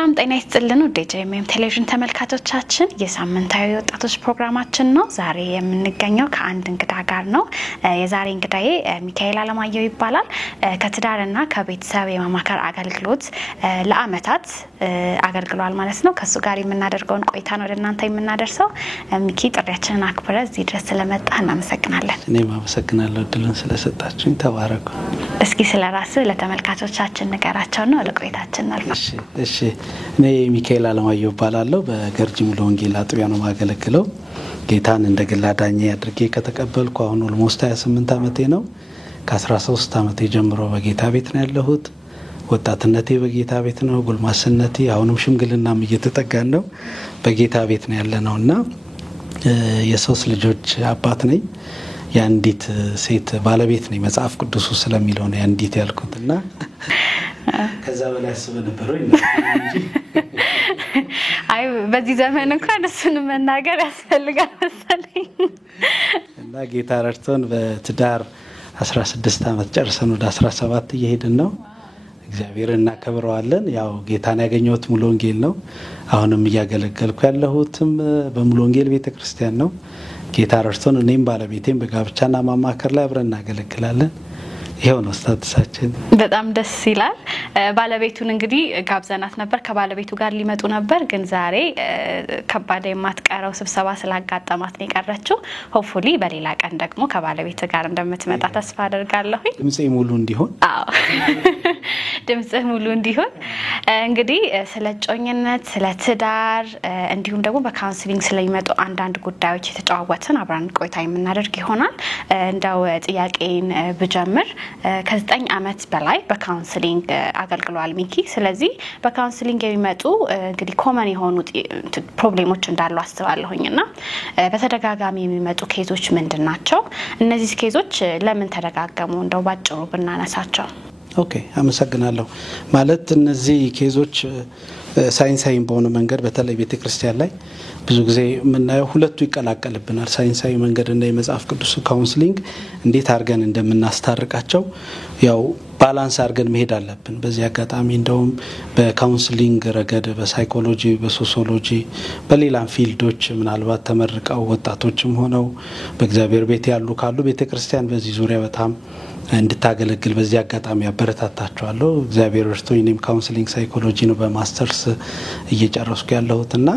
ሰላም ጤና ይስጥልን ወደ ጄኤምኤም ቴሌቪዥን ተመልካቾቻችን የሳምንታዊ ወጣቶች ፕሮግራማችን ነው ዛሬ የምንገኘው ከአንድ እንግዳ ጋር ነው የዛሬ እንግዳዬ ሚካኤል አለማየሁ ይባላል ከትዳርና ከቤተሰብ የማማከር አገልግሎት ለአመታት አገልግሏል ማለት ነው ከሱ ጋር የምናደርገውን ቆይታ ነው ለእናንተ የምናደርሰው ሚኪ ጥሪያችንን አክብረ እዚህ ድረስ ስለመጣ እናመሰግናለን እኔም አመሰግናለሁ እድሉን ስለሰጣችሁኝ ተባረኩ እስኪ ስለራስህ ለተመልካቾቻችን ንገራቸው ነው ለቆይታችን ነው እሺ እኔ ሚካኤል አለማየሁ እባላለሁ በገርጂ ሙሉ ወንጌል አጥቢያ ነው ማገለግለው ጌታን እንደግል አዳኜ አድርጌ ከተቀበልኩ አሁን ኦልሞስት 28 አመቴ ነው ከ13 አመቴ ጀምሮ በጌታ ቤት ነው ያለሁት ወጣትነቴ በጌታ ቤት ነው ጉልማስነቴ አሁንም ሽምግልናም እየተጠጋን ነው በጌታ ቤት ነው ያለነውና የሶስት ልጆች አባት ነኝ ያንዲት ሴት ባለቤት ነኝ መጽሐፍ ቅዱስ ስለሚለው ነው ያንዲት ያልኩትና ከዛ በላይ አስበ ነበር ወይ አይ በዚህ ዘመን እንኳን እሱን መናገር ያስፈልጋል መሰለኝ እና ጌታ ረድቶን በትዳር 16 አመት ጨርሰን ወደ 17 እየሄድን ነው እግዚአብሔርን እናከብረዋለን ያው ጌታን ያገኘሁት ሙሉ ወንጌል ነው አሁንም እያገለገልኩ ያለሁትም በሙሉ ወንጌል ቤተክርስቲያን ነው ጌታ ረድቶን እኔም ባለቤቴም በጋብቻና ማማከር ላይ አብረን እናገለግላለን ይሄው ነው ስታተሳችን በጣም ደስ ይላል ባለቤቱን እንግዲህ ጋብዘናት ነበር ከባለቤቱ ጋር ሊመጡ ነበር ግን ዛሬ ከባድ የማትቀረው ስብሰባ ስላጋጠማት ነው የቀረችው ሆፕፉሊ በሌላ ቀን ደግሞ ከባለቤቱ ጋር እንደምትመጣ ተስፋ አደርጋለሁ ድምጽ ሙሉ እንዲሆን አዎ ድምጽ ሙሉ እንዲሆን እንግዲህ ስለ ጮኝነት ስለ ትዳር እንዲሁም ደግሞ በካውንስሊንግ ስለሚመጡ አንዳንድ ጉዳዮች የተጫወተን አብራን ቆይታ የምናደርግ ይሆናል እንደው ጥያቄን ብጀምር ከ9 አመት በላይ በካውንስሊንግ አገልግሏል ሚኪ ስለዚህ በካውንስሊንግ የሚመጡ እንግዲህ ኮመን የሆኑ ፕሮብሌሞች እንዳሉ አስተዋለሁኝና በተደጋጋሚ የሚመጡ ኬዞች ምንድናቸው እነዚህ ኬዞች ለምን ተደጋገሙ እንደው ባጭሩ ብናነሳቸው ኦኬ አመሰግናለሁ ማለት እነዚህ ኬዞች ሳይንሳዊ በሆነ መንገድ በተለይ ቤተክርስቲያን ላይ ብዙ ጊዜ ምናየው ሁለቱ ይቀላቀልብናል ሳይንሳዊ መንገድ እና የመጽሐፍ ቅዱስ ካውንስሊንግ እንዴት አርገን እንደምናስታርቃቸው ያው ባላንስ አርገን መሄድ አለብን በዚህ አጋጣሚ እንደውም በካውንስሊንግ ረገድ በሳይኮሎጂ በሶሲዮሎጂ በሌላም ፊልዶች ምናልባት ተመርቀው ወጣቶችም ሆነው በእግዚአብሔር ቤት ያሉ ካሉ ቤተክርስቲያን በዚህ ዙሪያ በጣም እንድታገለግል በዚህ አጋጣሚ አበረታታቸዋለሁ እግዚአብሔር እርቶኝ እኔም ካውንስሊንግ ሳይኮሎጂ ነው በማስተርስ እየጨረስኩ ያለሁትና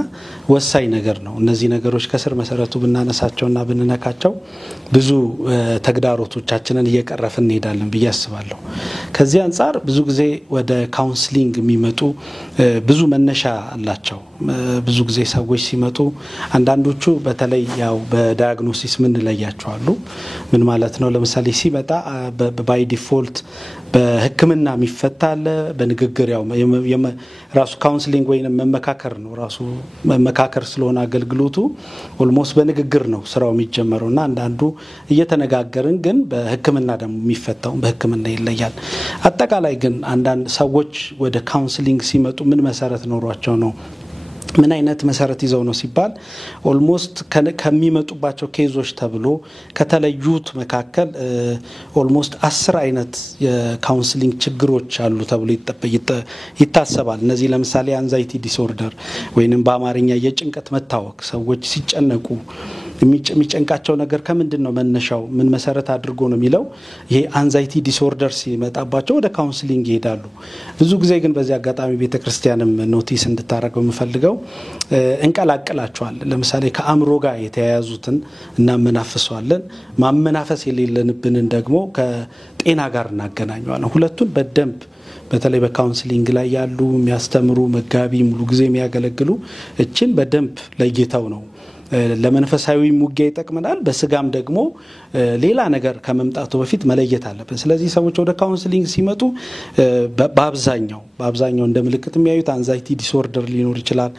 ወሳኝ ነገር ነው እነዚህ ነገሮች ከስር መሰረቱ ብናነሳቸውና ብንነካቸው ብዙ ተግዳሮቶቻችንን እየቀረፍን እንሄዳለን ብዬ አስባለሁ ከዚህ አንፃር ብዙ ጊዜ ወደ ካውንስሊንግ የሚመጡ ብዙ መነሻ አላቸው ብዙ ጊዜ ሰዎች ሲመጡ አንዳንዶቹ በተለይ ያው በዳያግኖሲስ ምን ለያቸዋሉ ምን ማለት ነው ለምሳሌ ሲመጣ ባይ ዲፎልት በህክምና የሚፈታለ በንግግር ያው ራሱ ካውንስሊንግ ወይንም መመካከር ነው ራሱ መመካከር ስለሆነ አገልግሎቱ ኦልሞስት በንግግር ነው ስራው የሚጀመረውና አንዳንዱ እየተነጋገርን ግን በህክምና ደግሞ የሚፈታው በህክምና ይለያል አጠቃላይ ግን አንዳንድ ሰዎች ወደ ካውንስሊንግ ሲመጡ ምን መሰረት ኖሯቸው ነው ምን አይነት መሰረት ይዘው ነው ሲባል ኦልሞስት ከሚመጡባቸው ኬዞች ተብሎ ከተለዩት መካከል ኦልሞስት 10 አይነት የካውንስሊንግ ችግሮች አሉ ተብሎ ይታሰባል እነዚህ ለምሳሌ አንዛይቲ ዲስኦርደር ወይንም በአማርኛ የጭንቀት መታወክ ሰዎች ሲጨነቁ የሚጨንቃቸው ነገር ከምንድነው መነሻው ምን መሰረት አድርጎ ነው የሚለው ይሄ አንዛይቲ ዲስኦርደር ሲመጣባቸው ወደ ካውንስሊንግ ይሄዳሉ ብዙ ጊዜ ግን በዚህ አጋጣሚ ቤተክርስቲያንም ኖቲስ እንድታረገው የምፈልገው እንቀላቅላቸዋል ለምሳሌ ከአምሮ ጋር የተያያዙትን እናመናፈሳለን ማመናፈስ የሌለንብንን ደግሞ ከጤና ጋር እናገናኘዋለን ሁለቱን በደንብ በተለይ በካውንስሊንግ ላይ ያሉ የሚያስተምሩ መጋቢ ሙሉ ጊዜ የሚያገለግሉ እችን በደንብ ለይተው ነው ለመንፈሳዊ ሙጊያ ይጠቅመናል በስጋም ደግሞ ሌላ ነገር ከመምጣቱ በፊት መለየት አለብን ስለዚህ ሰዎች ወደ ካውንስሊንግ ሲመጡ በአብዛኛው እንደ ምልክት የሚያዩት አንዛይቲ ዲስኦርደር ሊኖር ይችላል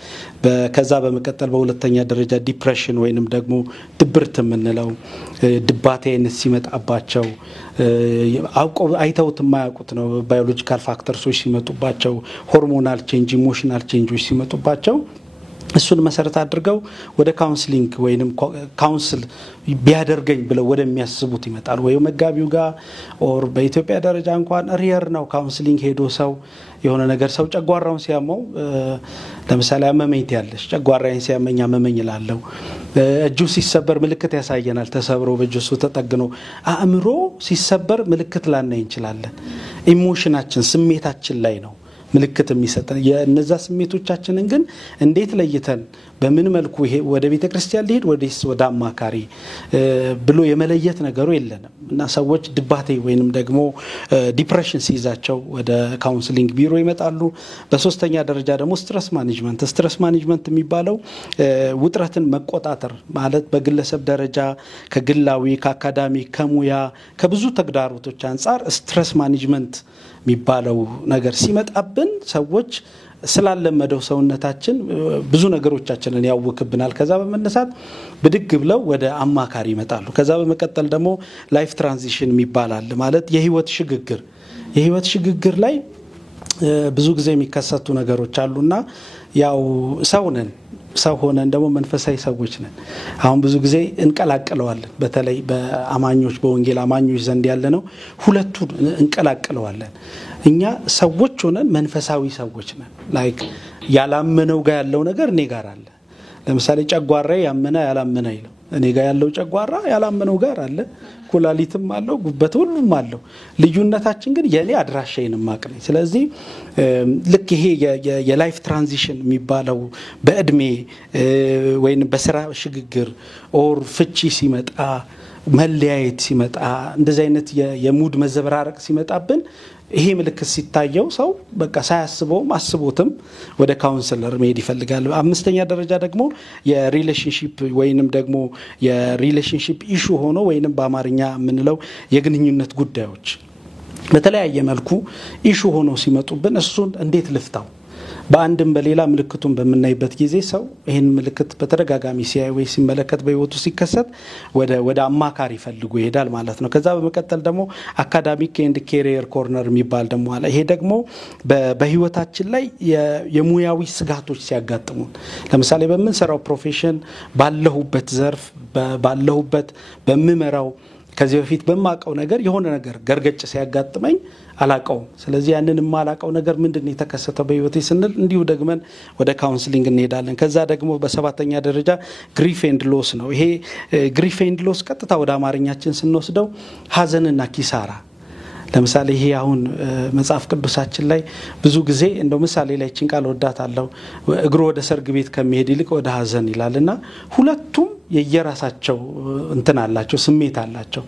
ከዛ በመቀጠል በሁለተኛ ደረጃ ዲፕሬሽን ወይንም ደግሞ ድብርት የምንለው ድባቴነት ሲመጣባቸው አይተውት የማያውቁት ነው ባዮሎጂካል ፋክተርሶች ሲመጡባቸው ሆርሞናል ቼንጅ ኢሞሽናል ቼንጆች ሲመጡባቸው እሱን መሰረት አድርገው ወደ ካውንስሊንግ ወይንም ካውንስል ቢያደርገኝ ብለው ወደሚያስቡት ይመጣሉ። ወይ መጋቢው ጋር ኦር በኢትዮጵያ ደረጃ እንኳን ሪየር ነው ካውንስሊንግ ሄዶ ሰው የሆነ ነገር ሰው ጨጓራውን ሲያመው ለምሳሌ አመመኝ ያለሽ ጨጓራዬን ሲያመኝ አመመኝ ይላልው። እጁ ሲሰበር ምልክት ያሳየናል። ተሰብሮ በእጁ ተጠግኖ አእምሮ ሲሰበር ምልክት ላናይ እንችላለን። ኢሞሽናችን ስሜታችን ላይ ነው ምልክት የሚሰጠን። የነዛ ስሜቶቻችንን ግን እንዴት ለይተን በምን መልኩ ይሄ ወደ ቤተ ክርስቲያን ሊሄድ ወደስ ወደ አማካሪ ብሎ የመለየት ነገሩ የለንም እና ሰዎች ድባቴ ወይንም ደግሞ ዲፕሬሽን ሲይዛቸው ወደ ካውንስሊንግ ቢሮ ይመጣሉ። በሶስተኛ ደረጃ ደግሞ ስትረስ ማኔጅመንት የሚባለው ውጥረትን መቆጣጠር ማለት በግለሰብ ደረጃ ከግላዊ ከአካዳሚክ ከሙያ ከብዙ ተግዳሮቶች አንፃር ስትረስ ማኔጅመንት የሚባለው ነገር ሲመጣብን ሰዎች ስላለመደው ሰውነታችን ብዙ ነገሮቻችንን ያውክብናል። ከዛ በመነሳት ብድግ ብለው ወደ አማካሪ ይመጣሉ። ከዛ በመቀጠል ደግሞ ላይፍ ትራንዚሽን የሚባላል ማለት የህይወት ሽግግር ላይ ብዙ ጊዜ የሚከሰቱ ነገሮች አሉና ያው ሰው ሆነን ደግሞ መንፈሳዊ ሰዎች ነን። አሁን ብዙ ጊዜ እንቀላቅለዋለን። በተለይ በአማኞች በወንጌል አማኞች ዘንድ ያለ ነው ሁለቱን እንቀላቅለዋለን። እኛ ሰዎች ሆነን መንፈሳዊ ሰዎች ነን። ላይክ ያላመነው ጋር ያለው ነገር እኔ ጋር አለ። ለምሳሌ ጨጓራ ያመነ ያላመነ ይለው እኔ ጋር ያለው ጨጓራ ያላመነው ጋር አለ። ኩላሊትም አለው ጉበት ሁሉም አለው። ልዩነታችን ግን የኔ አድራሻዬን ማቅረይ። ስለዚህ ልክ ይሄ የላይፍ ትራንዚሽን የሚባለው በእድሜ ወይን በስራ ሽግግር ኦር ፍቺ ሲመጣ መለያየት ሲመጣ እንደዚህ አይነት የሙድ መዘበራረቅ ሲመጣብን ይሄ ምልክት ሲታየው ሰው በቃ ሳያስበውም አስቦትም ወደ ካውንሰለር መሄድ ይፈልጋል። አምስተኛ ደረጃ ደግሞ የሪሌሽንሺፕ ወይንም ደግሞ የሪሌሽንሺፕ ኢሹ ሆኖ ወይንም በአማርኛ የምንለው የግንኙነት ጉዳዮች በተለያየ መልኩ ኢሹ ሆኖ ሲመጡብን እሱን እንዴት ልፍታው በአንድም በሌላ ምልክቱን በመናይበት ጊዜ ሰው ይሄን ምልክት በተደጋጋሚ ሲያይ ወይ ሲመለከት በህይወቱ ሲከሰት ወደ አማካሪ ፈልጎ ይሄዳል ማለት ነው። ከዛ በመቀጠል ደግሞ አካዳሚክ ኤንድ ኬሪየር ኮርነር የሚባል ደግሞ አለ። ይሄ ደግሞ በህይወታችን ላይ የሙያዊ ስጋቶች ሲያጋጥሙን ለምሳሌ በመንሰራው ፕሮፌሽን ባለሁበት ዘርፍ ባለሁበት በመመራው ከዚህ በፊት በማቀው ነገር የሆነ ነገር ገርገጭ ሲያጋጥመኝ አላቀው። ስለዚህ ያንን ማላቀው ነገር ምንድነው የተከሰተው በህይወቴ ስንል እንዲሁ ደግመን ወደ ካውንስሊንግ እንሄዳለን። ከዛ ደግሞ በሰባተኛ ደረጃ ግሪፍ ኤንድ ሎስ ነው። ይሄ ግሪፍ ኤንድ ሎስ ቀጥታ ወደ አማርኛችን ስንወስደው ሀዘንና ኪሳራ። ለምሳሌ ይሄ አሁን መጽሐፍ ቅዱሳችን ላይ ብዙ ጊዜ እንደው ምሳሌ ላይ ቺን ቃል ወዳታለው እግሩ ወደ ሰርግ ቤት ከመሄድ ይልቅ ወደ ሀዘን ይላልና ሁለቱም የየራሳቸው እንትን አላቸው ስሜት አላቸው።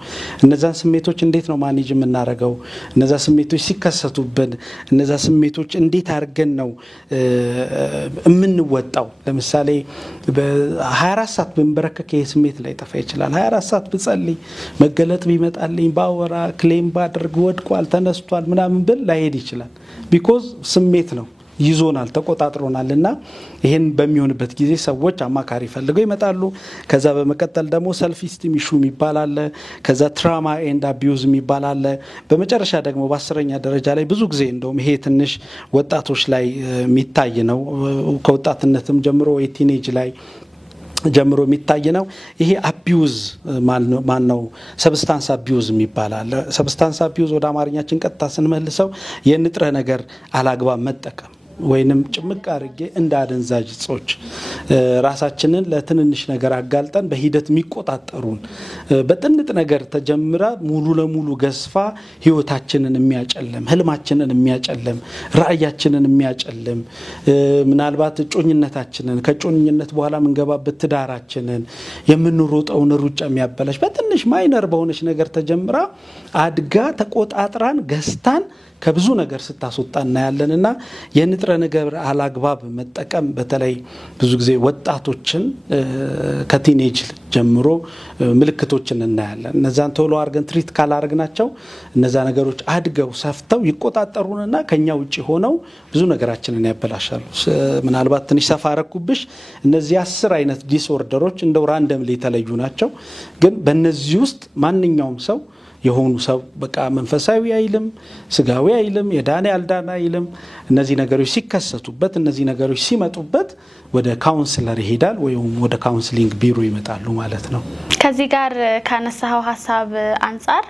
እነዛን ስሜቶች እንዴት ነው ማኔጅ የምናደርገው? እነዛ ስሜቶች ሲከሰቱብን እነዛ ስሜቶች እንዴት አድርገን ነው የምንወጣው? ለምሳሌ በ24 ሰዓት በመበረከክ ይሄ ስሜት ላይ ጠፋ ይችላል። 24 ሰዓት ብጸልይ መገለጥ ቢመጣልኝ ባወራ ክሌም ባድርግ ወድቋል ተነስቷል ምናምን ብል ላይሄድ ይችላል። ቢኮዝ ስሜት ነው ይዞናል ተቆጣጥሮናልና ይሄን በሚሆንበት ጊዜ ሰዎች አማካሪ ፈልገው ይመጣሉ። ከዛ በመቀጠል ደግሞ ሰልፍ ኢስቲም ኢሹ ይባላል። ከዛ ትራማ ኤንድ አቢዩዝ ይባላል። በመጨረሻ ደግሞ በ10ኛ ደረጃ ላይ ብዙ ጊዜ እንደውም ይሄ ትንሽ ወጣቶች ላይ የሚታይ ነው። ከወጣትነትም ጀምሮ የቲኔጅ ላይ ጀምሮ የሚታይ ነው። ይሄ አቢዩዝ ማነው ሰብስታንስ አቢዩዝ ይባላል። ሰብስታንስ አቢዩዝ ወደ አማርኛችን ቀጥታ ስንመልሰው የንጥረ ነገር አላግባብ መጠቀም ወይንም ጭምቅ አድርጌ እንዳደንዛዥ እጾች ራሳችንን ለትንንሽ ነገር አጋልጠን በሂደት የሚቆጣጠሩን በጥንት ነገር ተጀምራ ሙሉ ለሙሉ ገስፋ ህይወታችንን የሚያጨለም ህልማችንን የሚያጨለም ራእያችንን የሚያጨለም ምናልባት ጮኝነታችንን ከጮኝነት በኋላ መንገባበት ትዳራችንን የምንሮጠውን ሩጫ የሚያበላሽ በትንሽ ማይነር በሆነች ነገር ተጀምራ አድጋ ተቆጣጥራን ገስታን ከብዙ ነገር ስታስወጣና ያለንና የንጥረ ነገር አላግባብ መጠቀም በተለይ ብዙ ጊዜ ወጣቶችን ከቲኔጅ ጀምሮ ምልክቶችን እናያለን። እነዛን ቶሎ አርገን ትሪት ካላረግናቸው እነዛ ነገሮች አድገው ሰፍተው ይቆጣጠሩንና ከኛ ውጪ ሆነው ብዙ ነገራችንን ያበላሻሉ። ምናልባት ትንሽ ሰፋ አረኩብሽ እነዚህ 10 አይነት ዲስኦርደሮች እንደው ራንደምሊ የተለዩ ናቸው። ግን በእነዚህ ውስጥ ማንኛውም ሰው የሆኑ ሰው በቃ መንፈሳዊ አይልም ስጋዊ አይልም የዳነ ያልዳነ አይልም እነዚህ ነገሮች ሲከሰቱበት እነዚህ ነገሮች ሲመጡበት ወደ ካውንስለር ይሄዳል ወይም ወደ ካውንስሊንግ ቢሮ ይመጣሉ ማለት ነው። ከዚህ ጋር ካነሳው ሐሳብ አንፃር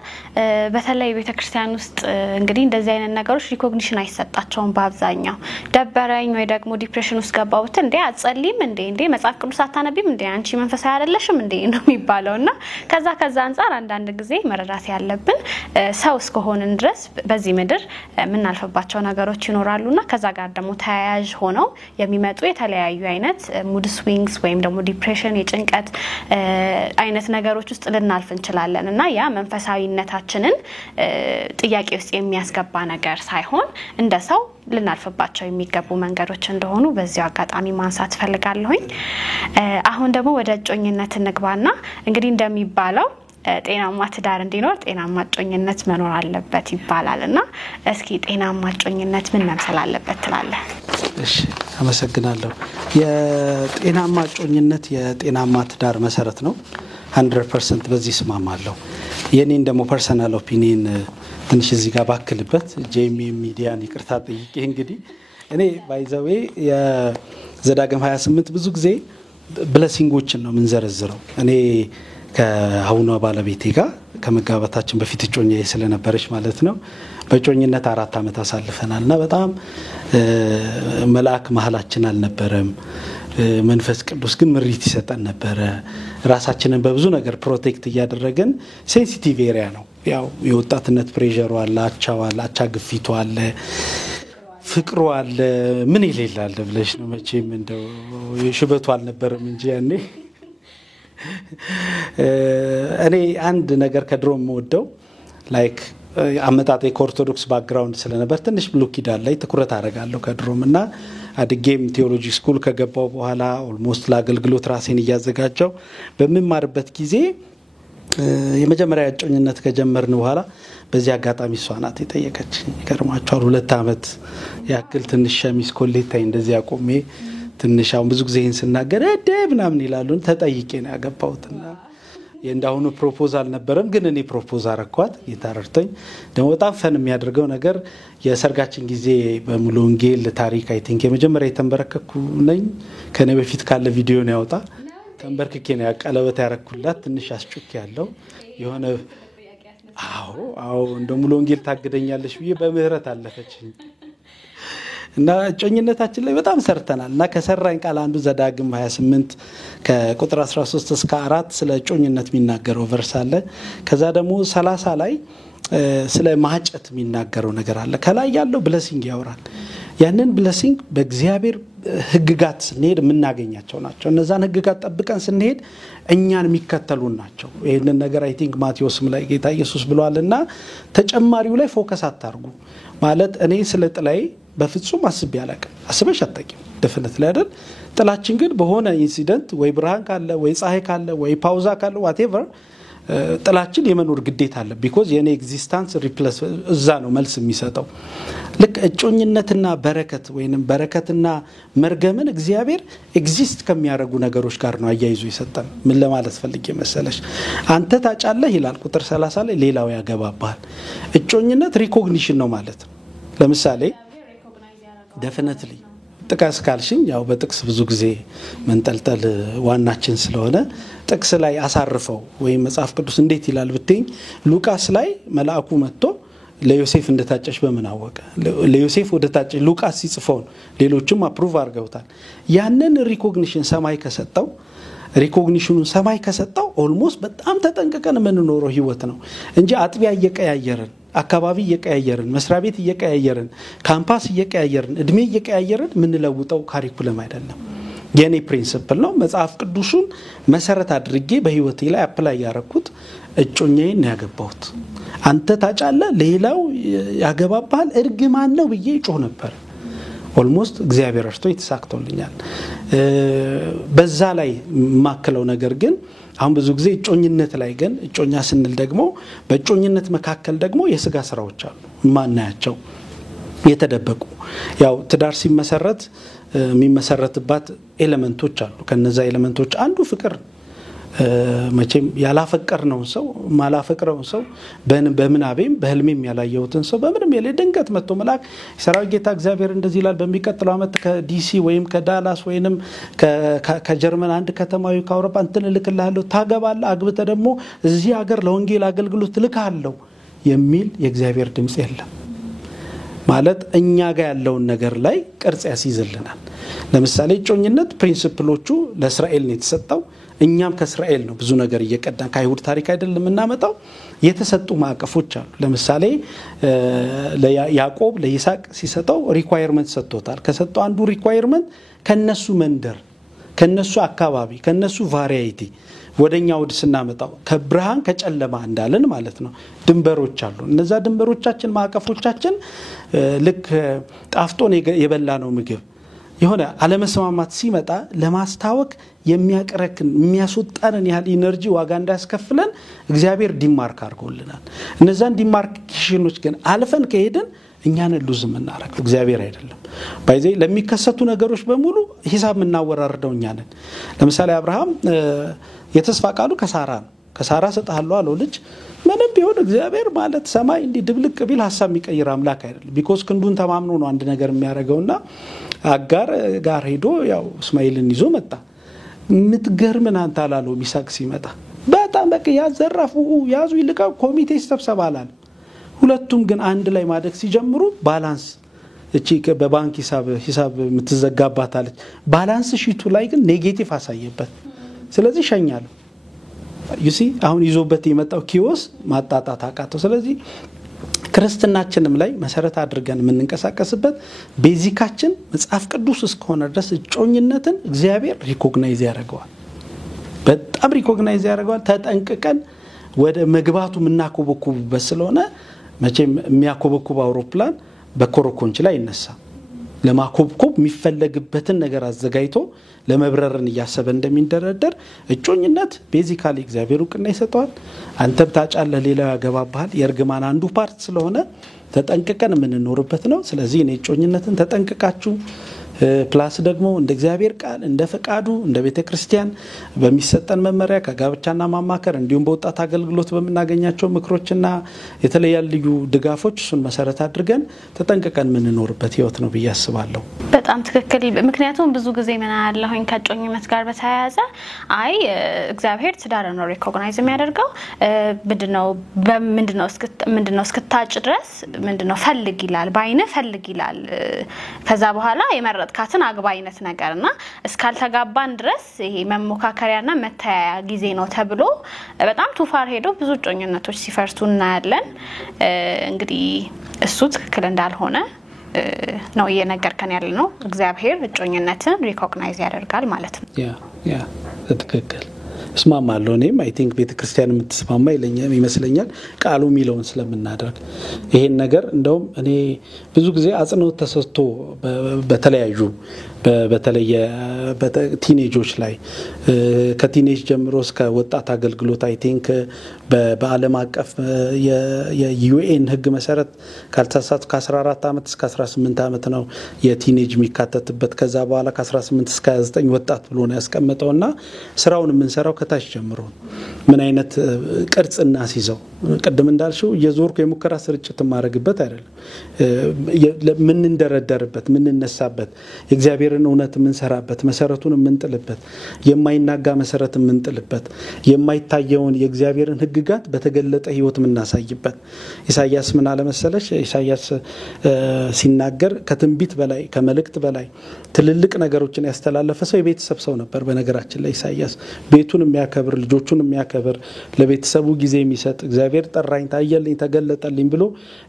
በተለይ ቤተክርስቲያን ውስጥ እንግዲህ እንደዚህ አይነት ነገሮች ሪኮግኒሽን አይሰጣቸውም በአብዛኛው ደበረኝ ወይ ደግሞ ዲፕሬሽን ውስጥ ገባውት እንዴ አጸልይም እንዴ መጽሐፍ ቅዱስ አታነቢም እንዴ አንቺ መንፈሳዊ አይደለሽም እንዴ ነው የሚባለውና ከዛ አንፃር አንዳንድ ጊዜ መረዳት ያለብን ሰው እስከሆንን ድረስ በዚህ ምድር ምናልፈባቸው ነገሮች ይኖራሉና ከዛ ጋር ደግሞ ተያያዥ ሆነው የሚመጡ የተለያዩ አይነት ሙድ ስዊንግስ ወይም ደግሞ ዲፕሬሽን የጭንቀት አይነት ነገሮች ውስጥ ልናልፍ እንችላለን እና ያ መንፈሳዊነታችንን ጥያቄ ውስጥ የሚያስገባ ነገር ሳይሆን እንደ ሰው ልናልፈባቸው የሚገቡ መንገዶች እንደሆኑ በዚሁ አጋጣሚ ማንሳት ፈልጋለሁኝ። አሁን ደግሞ ወደ እጮኝነት እንግባና እንግዲህ እንደሚባለው ጤናማ ትዳር እንዲኖር ጤናማ እጮኝነት መኖር አለበት ይባላልና እስኪ ጤናማ እጮኝነት ምን መምሰል አለበት ትላለህ? እሺ አመሰግናለሁ። የጤናማ እጮኝነት የጤናማ ትዳር መሰረት ነው 100% በዚህ ስማማለሁ። የኔን ደግሞ ፐርሰናል ኦፒኒየን ትንሽ እዚህ ጋር ባክልበት ጄኤምኤም ሚዲያን ይቅርታ ጠይቄ እንግዲህ እኔ ባይዘዌ የዘዳግም 28 ብዙ ጊዜ ብለሲንጎችን ነው ምንዘረዝረው። እኔ ከአሁኗ ባለቤቴ ጋር ከመጋባታችን በፊት እጮኛዬ ስለነበረች ማለት ነው በእጮኝነት 4 አመት አሳልፈናልና በጣም መልአክ መሐላችን አልነበረም። መንፈስ ቅዱስ ግን ምሪት ይሰጠን ነበር። ራሳችንን በብዙ ነገር ፕሮቴክት እያደረገን ሴንሲቲቭ ኤሪያ ነው። ያው የወጣትነት ፕሬሸሩ አለ፣ አቻው አለ፣ አቻ ግፊቱ አለ፣ ፍቅሩ አለ፣ ምን ይላል ብለሽ ነው መቼም እንደው የሽበቱ አልነበረም እንጂ ያኔ እኔ አንድ ነገር ከድሮም ወደው ላይክ አመጣጤ ከኦርቶዶክስ ባክግራውንድ ስለነበር ትንሽ ብሉይ ኪዳን ላይ ትኩረት አደርጋለሁ ከድሮምና አድጌም ቴዎሎጂ ስኩል ከገባው በኋላ ኦልሞስት ለአገልግሎት ራሴን እያዘጋጀው በመማርበት ጊዜ የመጀመሪያ እጮኝነት ከጀመርን በኋላ በዚህ አጋጣሚ እሷ ናት የጠየቀችኝ። ይገርማችኋል 2 አመት ያክል ትንሽ ሸሚዝ ኮሌታይ እንደዚህ አቆሜ ትንሽ አሁን ብዙ ጊዜ ይሄን ስናገር ምናምን ይላሉ ተጠይቄ ነው ያገባሁትና የእንዳሁኑ ፕሮፖዛል ነበርም ግን እኔ ፕሮፖዝ አረኳት ይታረርተኝ ደግሞ በጣም ፈን የሚያደርገው ነገር የሰርጋችን ጊዜ በሙሉ ወንጌል ታሪክ አይ ቲንክ የመጀመሪያ የተንበረከኩ ነኝ ከኔ በፊት ካለ ቪዲዮ ነው ያወጣ ተንበርክኬ ነው ያቀለበት ያረኩላት ትንሽ አስጩክ ያለው የሆነ አዎ እንደ ሙሉ ወንጌል ታገደኛለሽ ብዬ በምህረት አለፈችኝ እና እጮኝነታችን ላይ በጣም ሰርተናል እና ከሰራን ቃል አንዱ ዘዳግም 28 ከቁጥር 13 እስከ 4 ስለ እጮኝነት የሚናገረው ቨርስ አለ። ከዛ ደግሞ 30 ላይ ስለ ማጨት የሚናገረው ነገር አለ። ከላይ ያለው ብለሲንግ ያወራል። ያንን ብለሲንግ በእግዚአብሔር ህግጋት ስንሄድ የምናገኛቸው ናቸው። እነዛን ህግጋት ጠብቀን ስንሄድ እኛን የሚከተሉን ናቸው። ይሄንን ነገር አይ ቲንክ ማቴዎስም ላይ ጌታ ኢየሱስ ብሏልና ተጨማሪው ላይ ፎከስ አታርጉ ማለት እኔ ስለ ጥላይ በፍጹም አስቤ አላውቅም። አስበሽ አታውቂም ደፍነት ላይ አይደል? ጥላችን ግን በሆነ ኢንሲደንት ወይ ብርሃን ካለ ወይ ፀሐይ ካለ ወይ ፓውዛ ካለ whatever ጥላችን የመኖር ግዴታ አለ because የኔ ኤግዚስተንስ ሪፕሌስ እዛ ነው መልስ የሚሰጠው። ልክ እጮኝነትና በረከት ወይንም በረከትና መርገምን እግዚአብሔር ኤግዚስት ከሚያደርጉ ነገሮች ጋር ነው አያይዞ ይሰጣል። ምን ለማለት ፈልጌ መሰለሽ አንተ ታጫለህ ይላል ቁጥር 30 ላይ ሌላው ያገባባል። እጮኝነት ሪኮግኒሽን ነው ማለት ነው። ለምሳሌ ዴፊኒትሊ ጥቅስ ካልሽኝ ያው በጥቅስ ብዙ ጊዜ መንጠልጠል ዋናችን ስለሆነ ጥቅስ ላይ አሳርፈው ወይ መጽሐፍ ቅዱስ እንዴት ይላል ብትኝ ሉቃስ ላይ መልአኩ መጥቶ ለዮሴፍ እንደታጨሽ በምን አወቀ? ለዮሴፍ ወደታጨሽ ሉቃስ ሲጽፈው ሌሎችም አፕሩቭ አድርገውታል። ያንን ሪኮግኒሽን ሰማይ ከሰጠው ሪኮግኒሽኑን ሰማይ ከሰጠው ኦልሞስት በጣም ተጠንቀቀን የምንኖረው ህይወት ነው እንጂ አጥቢያ እየቀያየርን አካባቢ እየቀያየርን መስሪያ ቤት እየቀያየርን ካምፓስ እየቀያየርን እድሜ እየቀያየርን ምንለውጠው ካሪኩለም አይደለም። የኔ ፕሪንሲፕል ነው። መጽሐፍ ቅዱስን መሰረት አድርጌ በህይወቴ ላይ አፕላይ ያረኩት እጮኛዬን ነው ያገባሁት። አንተ ታጫለህ ሌላው ያገባባል እርግማን ነው ብዬ ጮህ ነበር። ኦልሞስት እግዚአብሔር አርቶ ይተሳክቶልኛል። በዛ ላይ ማከለው ነገር ግን አሁን ብዙ ጊዜ እጮኝነት ላይ ግን እጮኛ ስንል ደግሞ በእጮኝነት መካከል ደግሞ የስጋ ስራዎች አሉ ማናያቸው የተደበቁ ያው ትዳር ሲመሰረት የሚመሰረትባት ኤሌመንቶች አሉ። ከነዛ ኤሌመንቶች አንዱ ፍቅር መቼም ያላፈቀርነው ሰው ማላፈቅረው ሰው በምናቤም በህልሜም ያላየሁትን ሰው በምንም የለ ድንገት መጥቶ መልአክ ሰራዊት ጌታ እግዚአብሔር እንደዚህ ይላል በሚቀጥለው አመት ከዲሲ ወይም ከዳላስ ወይንም ከጀርመን አንድ ከተማዊ ከአውሮፓ እንትን ልክልሃለሁ ታገባለህ አግብተ ደግሞ እዚህ ሀገር ለወንጌል አገልግሎት ልካለሁ የሚል የእግዚአብሔር ድምጽ የለም ማለት እኛ ጋር ያለውን ነገር ላይ ቅርጽ ያስይዝልናል ለምሳሌ ጮኝነት ፕሪንሲፕሎቹ ለእስራኤል ነው የተሰጠው እኛም ከእስራኤል ነው ብዙ ነገር እየቀዳን ከአይሁድ ታሪክ አይደለም እናመጣው የተሰጡ ማዕቀፎች አሉ ለምሳሌ ለያዕቆብ ለይስሐቅ ሲሰጠው ሪኳየርመንት ሰጥቶታል ከሰጠው አንዱ ሪኳየርመንት ከነሱ መንደር ከነሱ አካባቢ ከነሱ ቫሪያይቲ ወደኛ ወድ ስናመጣው ከብርሃን ከጨለማ እንዳለን ማለት ነው ድንበሮች አሉ እነዛ ድንበሮቻችን ማዕቀፎቻችን ልክ ጣፍጦን የበላነው ምግብ የሆነ አለመስማማት ሲመጣ ለማስታወቅ የሚያቀረክን የሚያስወጣንን ያህል ኢነርጂ ዋጋ እንዳያስከፍለን እግዚአብሔር ዲማርክ አድርጎልናል እነዛን ዲማርኬሽኖች ግን አልፈን ከሄድን እኛን ሉዝ ምናረክ እግዚአብሔር አይደለም ባይዘይ ለሚከሰቱ ነገሮች በሙሉ ሂሳብ ምናወራርደው እኛንን ለምሳሌ አብርሃም የተስፋ ቃሉ ከሳራ ሰጣለሁ አለው ልጅ ምንም ቢሆን እግዚአብሔር ማለት ሰማይ እንዲ ድብልቅ ቢል ሐሳብ የሚቀይር አምላክ አይደለም ቢኮዝ ክንዱን ተማምኖ ነው አንድ ነገር የሚያረጋውና አጋር ጋር ሄዶ ያው እስማኤልን ይዞ መጣ ምትገርምን አንተ አላለው ሚሳቅ ሲመጣ በጣም በቃ ያዘራፉ ያዙ ይልቀው ኮሚቴ ተሰብሰባላል ሁለቱም ግን አንድ ላይ ማደግ ሲጀምሩ ባላንስ እቺ በባንክ ሂሳብ ምትዘጋባታለች ባላንስ ሺቱ ላይ ግን ኔጌቲቭ አሳየበት ስለዚህ ሸኛለሁ you see አሁን ይዞበት የመጣው ኪዮስ ማጣጣት አቃተው ስለዚህ ክርስትናችንም ላይ መሰረት አድርገን የምንንቀሳቀስበት ቤዚካችን መጽሐፍ ቅዱስ እስከሆነ ድረስ ጮኝነትን እግዚአብሔር ሪኮግናይዝ ያደርገዋል በጣም ሪኮግናይዝ ያደርገዋል ተጠንቅቀን ወደ መግባቱ ምናኮበኩበት ስለሆነ መቼም የሚያኮበኩብ አውሮፕላን በኮረኮንች ላይ ይነሳ ለማኮብኮብ የሚፈለግበትን ነገር አዘጋጅቶ ለመብረርን ያሰበ እንደሚንደረደር እጮኝነት ቤዚካሊ እግዚአብሔር እውቅና ይሰጠዋል አንተም ታጫለህ ሌላው ያገባባል የርግማን አንዱ ፓርት ስለሆነ ተጠንቅቀን የምንኖርበት ነው ስለዚህ እኔ እጮኝነትን ተጠንቅቃችሁ ፕላስ ደግሞ እንደ እግዚአብሔር ቃል እንደ ፈቃዱ እንደ ቤተክርስቲያን በሚሰጠን መመሪያ ከጋብቻና ማማከር እንዲሁም በወጣት አገልግሎት በመናገኛቸው ምክሮችና የተለያዩ ድጋፎች እሱን መሰረት አድርገን ተጠንቅቀን ምንኖርበት ህይወት ነው ብያስባለሁ በጣም ትክክል ምክንያቱም ብዙ ጊዜ ምን አያለሁኝ ከጮኝነት ጋር በተያያዘ አይ እግዚአብሔር ትዳር ነው ሪኮግናይዝ የሚያደርገው ምንድነው እስክታጭ ድረስ ምንድነው ፈልግ ይላል ባይነ ፈልግ ይላል ከዛ በኋላ የመረጥካትን አግባ አይነት ነገርና እስካልተጋባን ድረስ ይሄ መሞካከሪያና መታያ ጊዜ ነው ተብሎ በጣም ቱፋር ሄዶ ብዙ ጮኝነቶች ሲፈርሱ እናያለን እንግዲህ እሱ ትክክል እንዳልሆነ ነው እየነገርከን ያለነው እግዚአብሔር ጮኝነትን ሪኮግናይዝ ያደርጋል ማለት ነው ያ ትክክል እስማማለሁ እኔም አይ ቲንክ ቤተክርስቲያን የምትስማማ ይመስለኛል ቃሉ ሚለውን ስለምናደርግ ይሄን ነገር እንደውም እኔ ብዙ ጊዜ አጽንኦት ተሰጥቶ በተለያዩ በተለየ ቲኔጆች ላይ ከቲኔጅ ጀምሮ እስከ ወጣት አገልግሎት አይ ቲንክ በዓለም አቀፍ የዩኤን ህግ መሰረት ካልተሳሳት ከ14 አመት እስከ 18 አመት ነው የቲኔጅ የሚካተትበት ከዛ በኋላ ከ18 እስከ 29 ወጣት ብሎ ነው ያስቀመጠውና ስራውን የምንሰራው ከታች ጀምሮ ምን አይነት ቅርጽና ሲዘው ቀደም እንዳልሽው የዞርኩ የሙከራ ስርጭት ማረግበት አይደለም ምን እንደረደርበት ምን እንነሳበት የእግዚአብሔርን እውነት ምንሰራበት መሰረቱን ምንጥልበት የማይናጋ መሰረት ምንጥልበት የማይታየውን የእግዚአብሔርን ህግጋት በተገለጠ ህይወት ምናሳይበት ኢሳይያስ ምን አለ መሰለሽ ኢሳይያስ ሲናገር ከትንቢት በላይ ከመልእክት በላይ ትልልቅ ነገሮችን ያስተላለፈ ሰው የቤተሰብ ሰው ነበር በነገራችን ላይ ኢሳይያስ ቤቱን የሚያከብር ልጆቹን የሚያከብር ለቤተሰቡ ጊዜ የሚሰጥ እግዚአብሔር ጠራኝ ታየልኝ ተገለጠልኝ ብሎ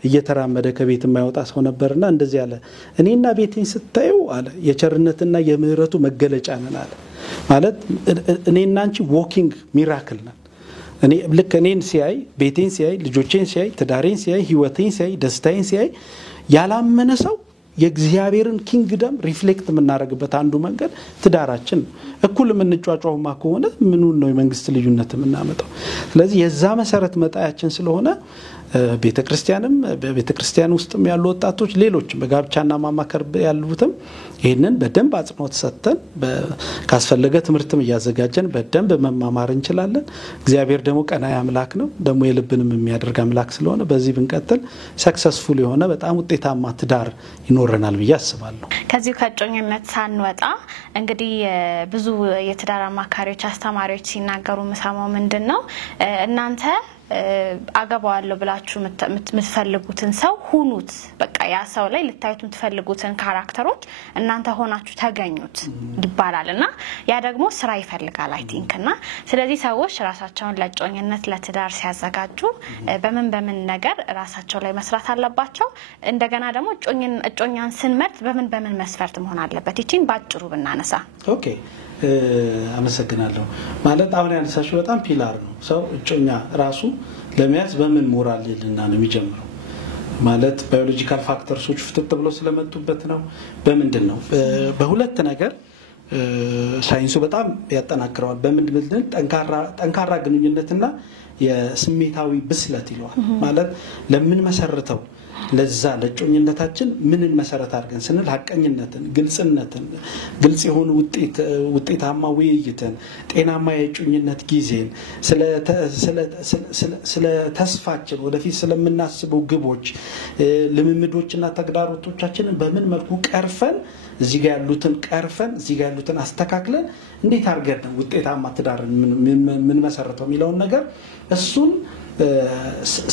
እየተራመደ ከቤት የማይወጣ ሰው ነበርና እንደዚህ አለ እኔና ቤቴን ስታዩ አለ የቸርነትና የምህረቱ መገለጫ ነን አለ ማለት እኔና አንቺ ዎኪንግ ሚራክል ነን እኔ ልክ እኔን ሲያይ ቤቴን ሲያይ ልጆቼን ሲያይ ትዳሬን ሲያይ ህይወቴን ሲያይ ደስታዬን ሲያይ ያላመነ ሰው የእግዚአብሔርን ኪንግደም ሪፍሌክት የምናረግበት አንዱ መንገድ ትዳራችን እኩል የምንጫጫውማ ከሆነ ምኑን ነው የመንግስት ልዩነት የምናመጣው ስለዚህ የዛ መሰረት መጣያችን ስለሆነ ቤተክርስቲያንም በቤተክርስቲያን ውስጥም ያሉ ወጣቶች ሌሎች በጋብቻና ማማከር ያሉትም ይሄንን በደንብ አጽንኦት ሰጥተን ካስፈለገ ትምህርትም እያዘጋጀን በደንብ መማማር እንችላለን። እግዚአብሔር ደግሞ ቀናኢ አምላክ ነው፣ ደግሞ የልብንም የሚያደርግ አምላክ ስለሆነ በዚህ ብንቀጥል ሰክሰስፉል የሆነ በጣም ውጤታማ ትዳር ይኖረናል ብዬ አስባለሁ። ከዚሁ ከእጮኝነት ሳንወጣ እንግዲህ ብዙ የትዳር አማካሪዎች አስተማሪዎች ሲናገሩ ምሳማው ምንድነው እናንተ አገባዋለሁ ብላችሁ የምትፈልጉትን ሰው ሁኑት፣ በቃ ያ ሰው ላይ ልታዩት የምትፈልጉትን ካራክተሮች እናንተ ሆናችሁ ተገኙት ይባላልና ያ ደግሞ ስራ ይፈልጋል አይ ቲንክ እና ስለዚህ ሰዎች ራሳቸውን ለእጮኝነት ለትዳር ሲያዘጋጁ በምን ነገር ራሳቸው ላይ መስራት አለባቸው። እንደገና ደግሞ እጮኛን ስንመርጥ በምን መስፈርት መሆን አለበት? ይቺን ባጭሩ ብናነሳ። ኦኬ አመሰግናለሁ። ማለት አሁን ያነሳሽው በጣም ፒላር ነው። ሰው እጮኛ ራሱ ለመያዝ በምን ሞራል ልና ነው የሚጀምረው? ማለት ባዮሎጂካል ፋክተርሶች ፍጥጥ ብሎ ስለመጡበት ነው? በምንድነው? በሁለት ነገር ሳይንሱ በጣም ያጠናክረዋል። በምንድነው? ጠንካራ ግንኙነትና የስሜታዊ ብስለት ይለዋል። ማለት ለምን መሰረተው ለዛ ለጮኝነታችን ምንን መሰረት አድርገን ስንል ሐቀኝነትን፣ ግልጽነትን፣ ግልጽ የሆኑ ውጤታማ ውይይትን፣ ጤናማ የጮኝነት ጊዜን፣ ስለ ተስፋችን ወደፊት ስለምናስበው ግቦች፣ ልምምዶችና ተግዳሮቶቻችንን በምን መልኩ ቀርፈን እዚህ ጋር ያሉትን አስተካክለን እንዴት አድርገን ውጤታማ ትዳር ምን መሰረተው የሚለውን ነገር እሱን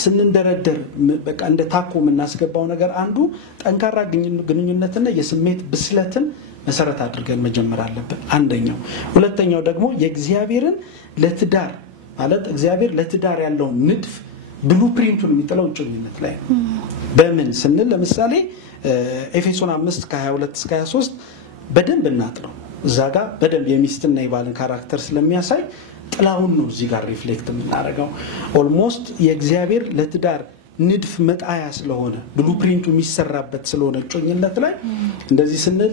ስንንደረደር በቃ እንደ ታኮ የምናስገባው ነገር አንዱ ጠንካራ ግንኙነትና የስሜት ብስለትን መሰረት አድርገን መጀመር አለብን። አንደኛው። ሁለተኛው ደግሞ የእግዚአብሔርን ለትዳር ማለት እግዚአብሔር ለትዳር ያለው ንድፍ ብሉፕሪንቱን የሚጥለው እጮኝነት ላይ ነው። በምን ስንል ለምሳሌ ኤፌሶን 5:22-23 በደንብ እናጥረው። እዛ ጋር በደንብ የሚስትና የባልን ካራክተር ስለሚያሳይ ጥላውን ነው እዚህ ጋር ሪፍሌክት የምናደርገው። ኦልሞስት የእግዚአብሔር ለትዳር ንድፍ መጣያ ስለሆነ ብሉፕሪንቱ የሚሰራበት ስለሆነ እጮኝነት ላይ እንደዚህ ስንል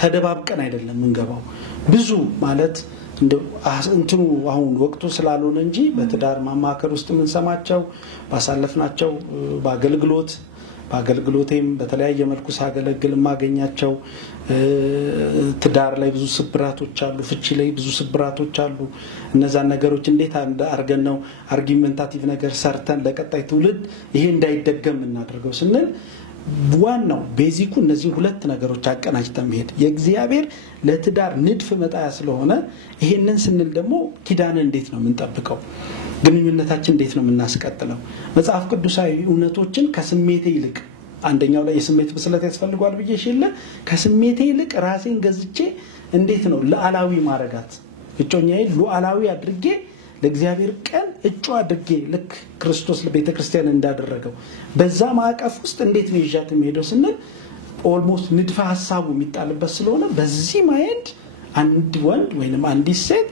ተደባብቀን አይደለም እንገባው። ብዙ ማለት እንትኑ አሁን ወቅቱ ስላልሆነ እንጂ በትዳር ማማከር ውስጥ የምንሰማቸው ባሳለፍናቸው በአገልግሎቴም በተለያየ መልኩ ሳገለግል ማገኛቸው ትዳር ላይ ብዙ ስብራቶች አሉ፣ ፍቺ ላይ ብዙ ስብራቶች አሉ። እነዛን ነገሮች እንዴት አርገን ነው አርጊመንታቲቭ ነገር ሰርተን ለቀጣይ ትውልድ ይሄ እንዳይደገም እናደርገው ስንል ዋናው ቤዚኩ እነዚህ ሁለት ነገሮች አቀናጅተን መሄድ የእግዚአብሔር ለትዳር ንድፍ መጣያ ስለሆነ ይሄንን ስንል ደግሞ ኪዳንን እንዴት ነው የምንጠብቀው? ግንኙነታችን እንዴት ነው የምናስቀጥለው? መጽሐፍ ቅዱሳዊ እውነቶችን ከስሜቴ ይልቅ አንደኛው ላይ የስሜት ብስለት ያስፈልጋል ብዬሽለ ከስሜቴ ይልቅ ራሴን ገዝቼ እንዴት ነው ለዓላዊ ማረጋት እጮኛዬ ሉዓላዊ አድርጌ ለእግዚአብሔር ቀን እጮ አድርጌ ልክ ክርስቶስ ለቤተክርስቲያን እንዳደረገው በዛ ማዕቀፍ ውስጥ እንዴት ነው ይዣት የሚሄደው ስንል ኦልሞስት ንድፈ ሐሳቡ የሚጣልበት ስለሆነ በዚህ ማይንድ አንድ ወንድ ወይንም አንዲት ሴት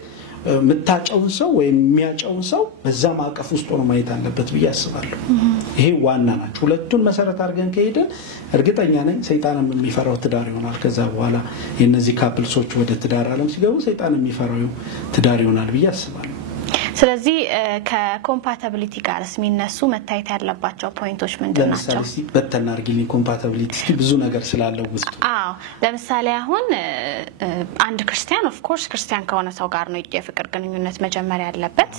ምታጨውን ሰው ወይ የሚያጨውን ሰው በዛ ማዕቀፍ ውስጥ ሆኖ ማየት አለበት ብዬ አስባለሁ። ይሄ ዋና ናቸው። ሁለቱን መሰረት አድርገን ከሄደን እርግጠኛ ነኝ ሰይጣንም የሚፈራው ትዳር ይሆናል። ከዛ በኋላ የነዚህ ካፕልሶች ወደ ትዳር ዓለም ሲገቡ ሰይጣን የሚፈራው ትዳር ይሆናል ብዬ አስባለሁ። ስለዚህ ከኮምፓቲቢሊቲ ጋር የሚነሱ መታየት ያለባቸው ፖይንቶች ምንድናቸው? ለምሳሌ በተናርጊሊ ኮምፓቲቢሊቲ ብዙ ነገር ስላለው ውስጥ ለምሳሌ አሁን አንድ ክርስቲያን ኦፍ ኮርስ ክርስቲያን ከሆነ ሰው ጋር ነው የፍቅር ግንኙነት መጀመሪያ ያለበት።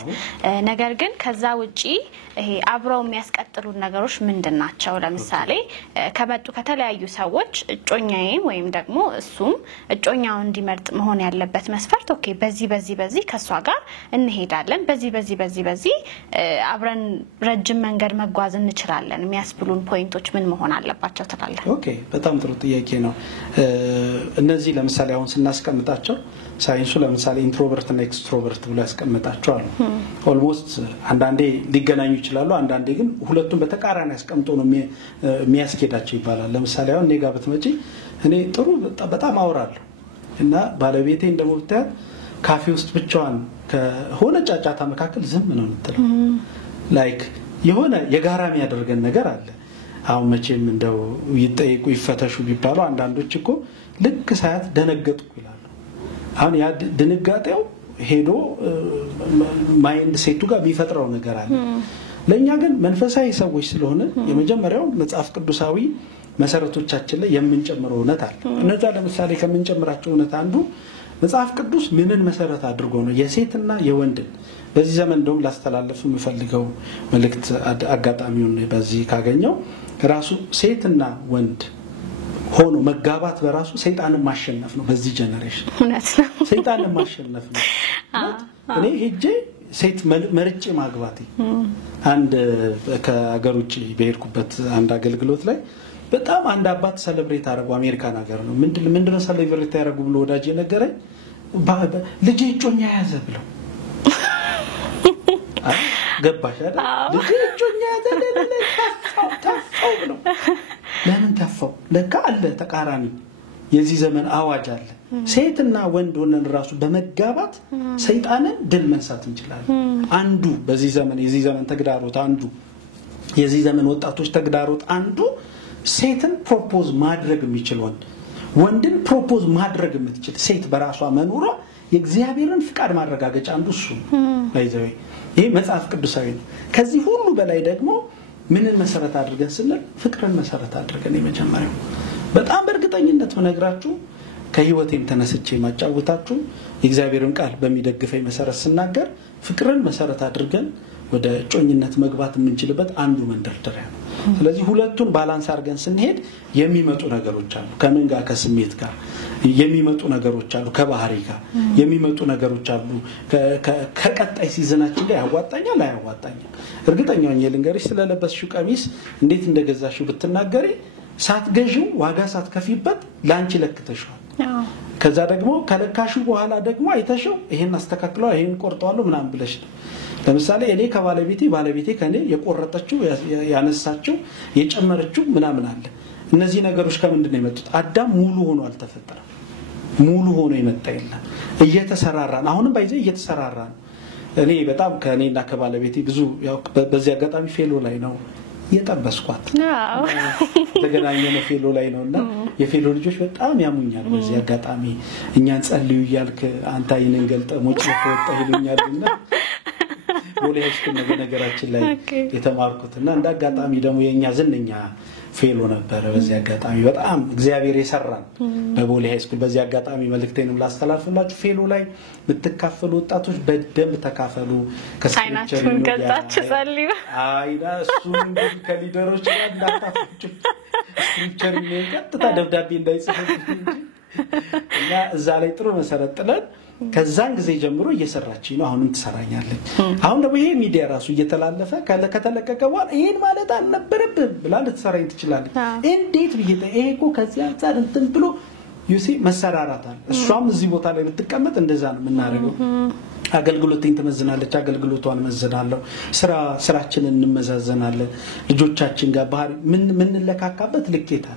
ነገር ግን ከዛ ውጪ ይሄ አብረው የሚያስቀጥሉ ነገሮች ምንድናቸው? ለምሳሌ ከመጡ ከተለያዩ ሰዎች እጮኛዬን ወይም ደግሞ እሱም እጮኛውን እንዲመርጥ መሆን ያለበት መስፈርት ኦኬ በዚህ ከሷ ጋር እንሄዳለን በዚህ አብረን ረጅም መንገድ መጓዝ እንችላለን የሚያስብሉን ፖይንቶች ምን መሆን አለባቸው ትላለህ? ኦኬ በጣም ጥሩ ጥያቄ ነው። እነዚህ ለምሳሌ አሁን ስናስቀምጣቸው ሳይንሱ ለምሳሌ ኢንትሮቨርት እና ኤክስትሮቨርት ብሎ ያስቀምጣቸዋል። ኦልሞስት አንዳንዴ ሊገናኙ ይችላሉ፣ አንዳንዴ ግን ሁለቱም በተቃራኒ ያስቀምጦ ነው የሚያስኬዳቸው ይባላል። ለምሳሌ አሁን እኔ ጋር ብትመጪ እኔ ጥሩ በጣም አወራለሁ እና ባለቤቴ እንደምታያት ካፌ ውስጥ ብቻዋን ከሆነ ጫጫታ መካከል ዝም ነው የምትለው። ላይክ የሆነ የጋራ የሚያደርገን ነገር አለ። አሁን መቼም እንደው ይጠይቁ ይፈተሹ ቢባሉ አንዳንዶች እኮ ልክ ሳያት ደነገጥኩ ይላሉ። አሁን ያ ድንጋጤው ሄዶ ማይንድ ሴቱ ጋር ቢፈጥረው ነገር አለ። ለኛ ግን መንፈሳዊ ሰዎች ስለሆነ የመጀመሪያው መጽሐፍ ቅዱሳዊ መሰረቶቻችን ላይ የምንጨምረው እውነት አለ። እነዛ ለምሳሌ ከምንጨምራቸው እውነት አንዱ መጽሐፍ ቅዱስ ምንን መሰረት አድርጎ ነው የሴትና የወንድን በዚህ ዘመን እንደውም ላስተላለፍ የምፈልገው መልእክት አጋጣሚውን በዚህ ካገኘው ራሱ ሴትና ወንድ ሆኖ መጋባት በራሱ ሰይጣንን ማሸነፍ ነው። በዚህ ጄነሬሽን ሰይጣንን ማሸነፍ ነው። እኔ ሄጄ ሴት መርጬ ማግባቴ አንድ ከሀገር ውጪ በሄድኩበት አንድ አገልግሎት ላይ በጣም አንድ አባት ሰለብሬት አደረጉ። አሜሪካን ሀገር ነው ምንድነው ሰለብሬት ያደረጉ ብሎ ወዳጄ ነገረኝ። ልጅ እጮኛ ያዘ ብለው ገባሽ አይደል? ልጅ እጮኛ ያዘ ተፋው ብለው ለምን ተፋው? ለካ አለ ተቃራኒ የዚህ ዘመን አዋጅ አለ። ሴትና ወንድ ሆነን ራሱ በመጋባት ሰይጣንን ድል መንሳት እንችላለን። አንዱ በዚህ ዘመን የዚህ ዘመን ተግዳሮት አንዱ የዚህ ዘመን ወጣቶች ተግዳሮት አንዱ ሴትን ፕሮፖዝ ማድረግ የሚችል ወንድን ፕሮፖዝ ማድረግ የምትችል ሴት በራሷ መኖሯ የእግዚአብሔርን ፍቃድ ማረጋገጫ አንዱ እሱ ነው። ይሄ መጽሐፍ ቅዱሳዊ ነው። ከዚህ ሁሉ በላይ ደግሞ ምንን መሰረት አድርገን ስንል ፍቅርን መሰረት አድርገን የመጀመሪያው በጣም በእርግጠኝነት መነግራችሁ ከህይወቴም ተነስቼ ማጫወታችሁ የእግዚአብሔርን ቃል በሚደግፈኝ መሰረት ስናገር ፍቅርን መሰረት አድርገን ወደ ጮኝነት መግባት የምንችልበት አንዱ መንደርደሪያ ነው። ስለዚህ ሁለቱን ባላንስ አድርገን ስንሄድ የሚመጡ ነገሮች አሉ። ከምን ጋር? ከስሜት ጋር የሚመጡ ነገሮች አሉ። ከባህሪ ጋር የሚመጡ ነገሮች አሉ። ከቀጣይ ሲዝናችን ላይ ያዋጣኛል አያዋጣኝም። እርግጠኛው ነኝ ልንገርሽ ስለለበስሽው ቀሚስ እንዴት እንደገዛሽው ብትናገሪ ሳትገዢው ዋጋ ሳትከፊበት ላንቺ ለክተሽዋል። ከዛ ደግሞ ከለካሹ በኋላ ደግሞ አይተሽው ይሄን አስተካክለው ይሄን ቆርጠዋለሁ ምናምን ብለሽ ነው። ለምሳሌ እኔ ባለቤቴ ከኔ የቆረጠችው ያነሳችው የጨመረችው ምናምን አለ። እነዚህ ነገሮች ከምንድን ነው የመጡት? አዳም ሙሉ ሆኖ አልተፈጠረም። ሙሉ ሆኖ የመጣ የለም። እየተሰራራን አሁንም ባይዘ እየተሰራራን እኔ በጣም ከኔና ከባለቤቴ ብዙ ያው በዚህ አጋጣሚ ፌሎ ላይ ነው የጠበስኳት ተገናኘነው ፌሎ ላይ ነውና የፌሎ ልጆች በጣም ያሙኛል። በዚህ አጋጣሚ እኛን ጸልዩ ይያልክ አንተ አይነን ገልጠ ሞጭ ወጣ ይሉኛልና ቦሌ ሃይስኩል ነገራችን ላይ የተማርኩትና እንደ አጋጣሚ ደግሞ የኛ ዝንኛ ፌሎ ነበር። በዚህ አጋጣሚ በጣም እግዚአብሔር የሰራን በቦሌ ሃይስኩል በዚህ አጋጣሚ መልእክቴንም ላስተላልፍላችሁ ፌሎ ላይ ብትካፈሉ ወጣቶች በደንብ ተካፈሉ። ከሳይናችሁን ገጣችሁ ጸልዩ። አይና እሱን ከሊደሮች ጋር እንዳታፈጩ ስክሪፕቸር የሚቀጥታ ደብዳቤ እንዳይጽፉ እና እዛ ላይ ጥሩ መሰረት ጥለን ከዛን ጊዜ ጀምሮ እየሰራች ነው። አሁንም ትሰራኛለች። አሁን ደግሞ ይሄ ሚዲያ ራሱ እየተላለፈ ከተለቀቀ በኋላ ይሄን ማለት አልነበረብም ብላ ልትሰራኝ ትችላለች። እንዴት ብዬ ይሄኮ ከዚህ አንፃር እንትን ብሎ ዩሲ መሰራራት አለ። እሷም እዚህ ቦታ ላይ ልትቀመጥ እንደዛ ነው የምናደርገው። አገልግሎቴን ተመዝናለች፣ አገልግሎቷን መዘናለው። ስራችንን እንመዛዘናለን። ልጆቻችን ጋር ባህር ምን ለካካበት ልኬታ።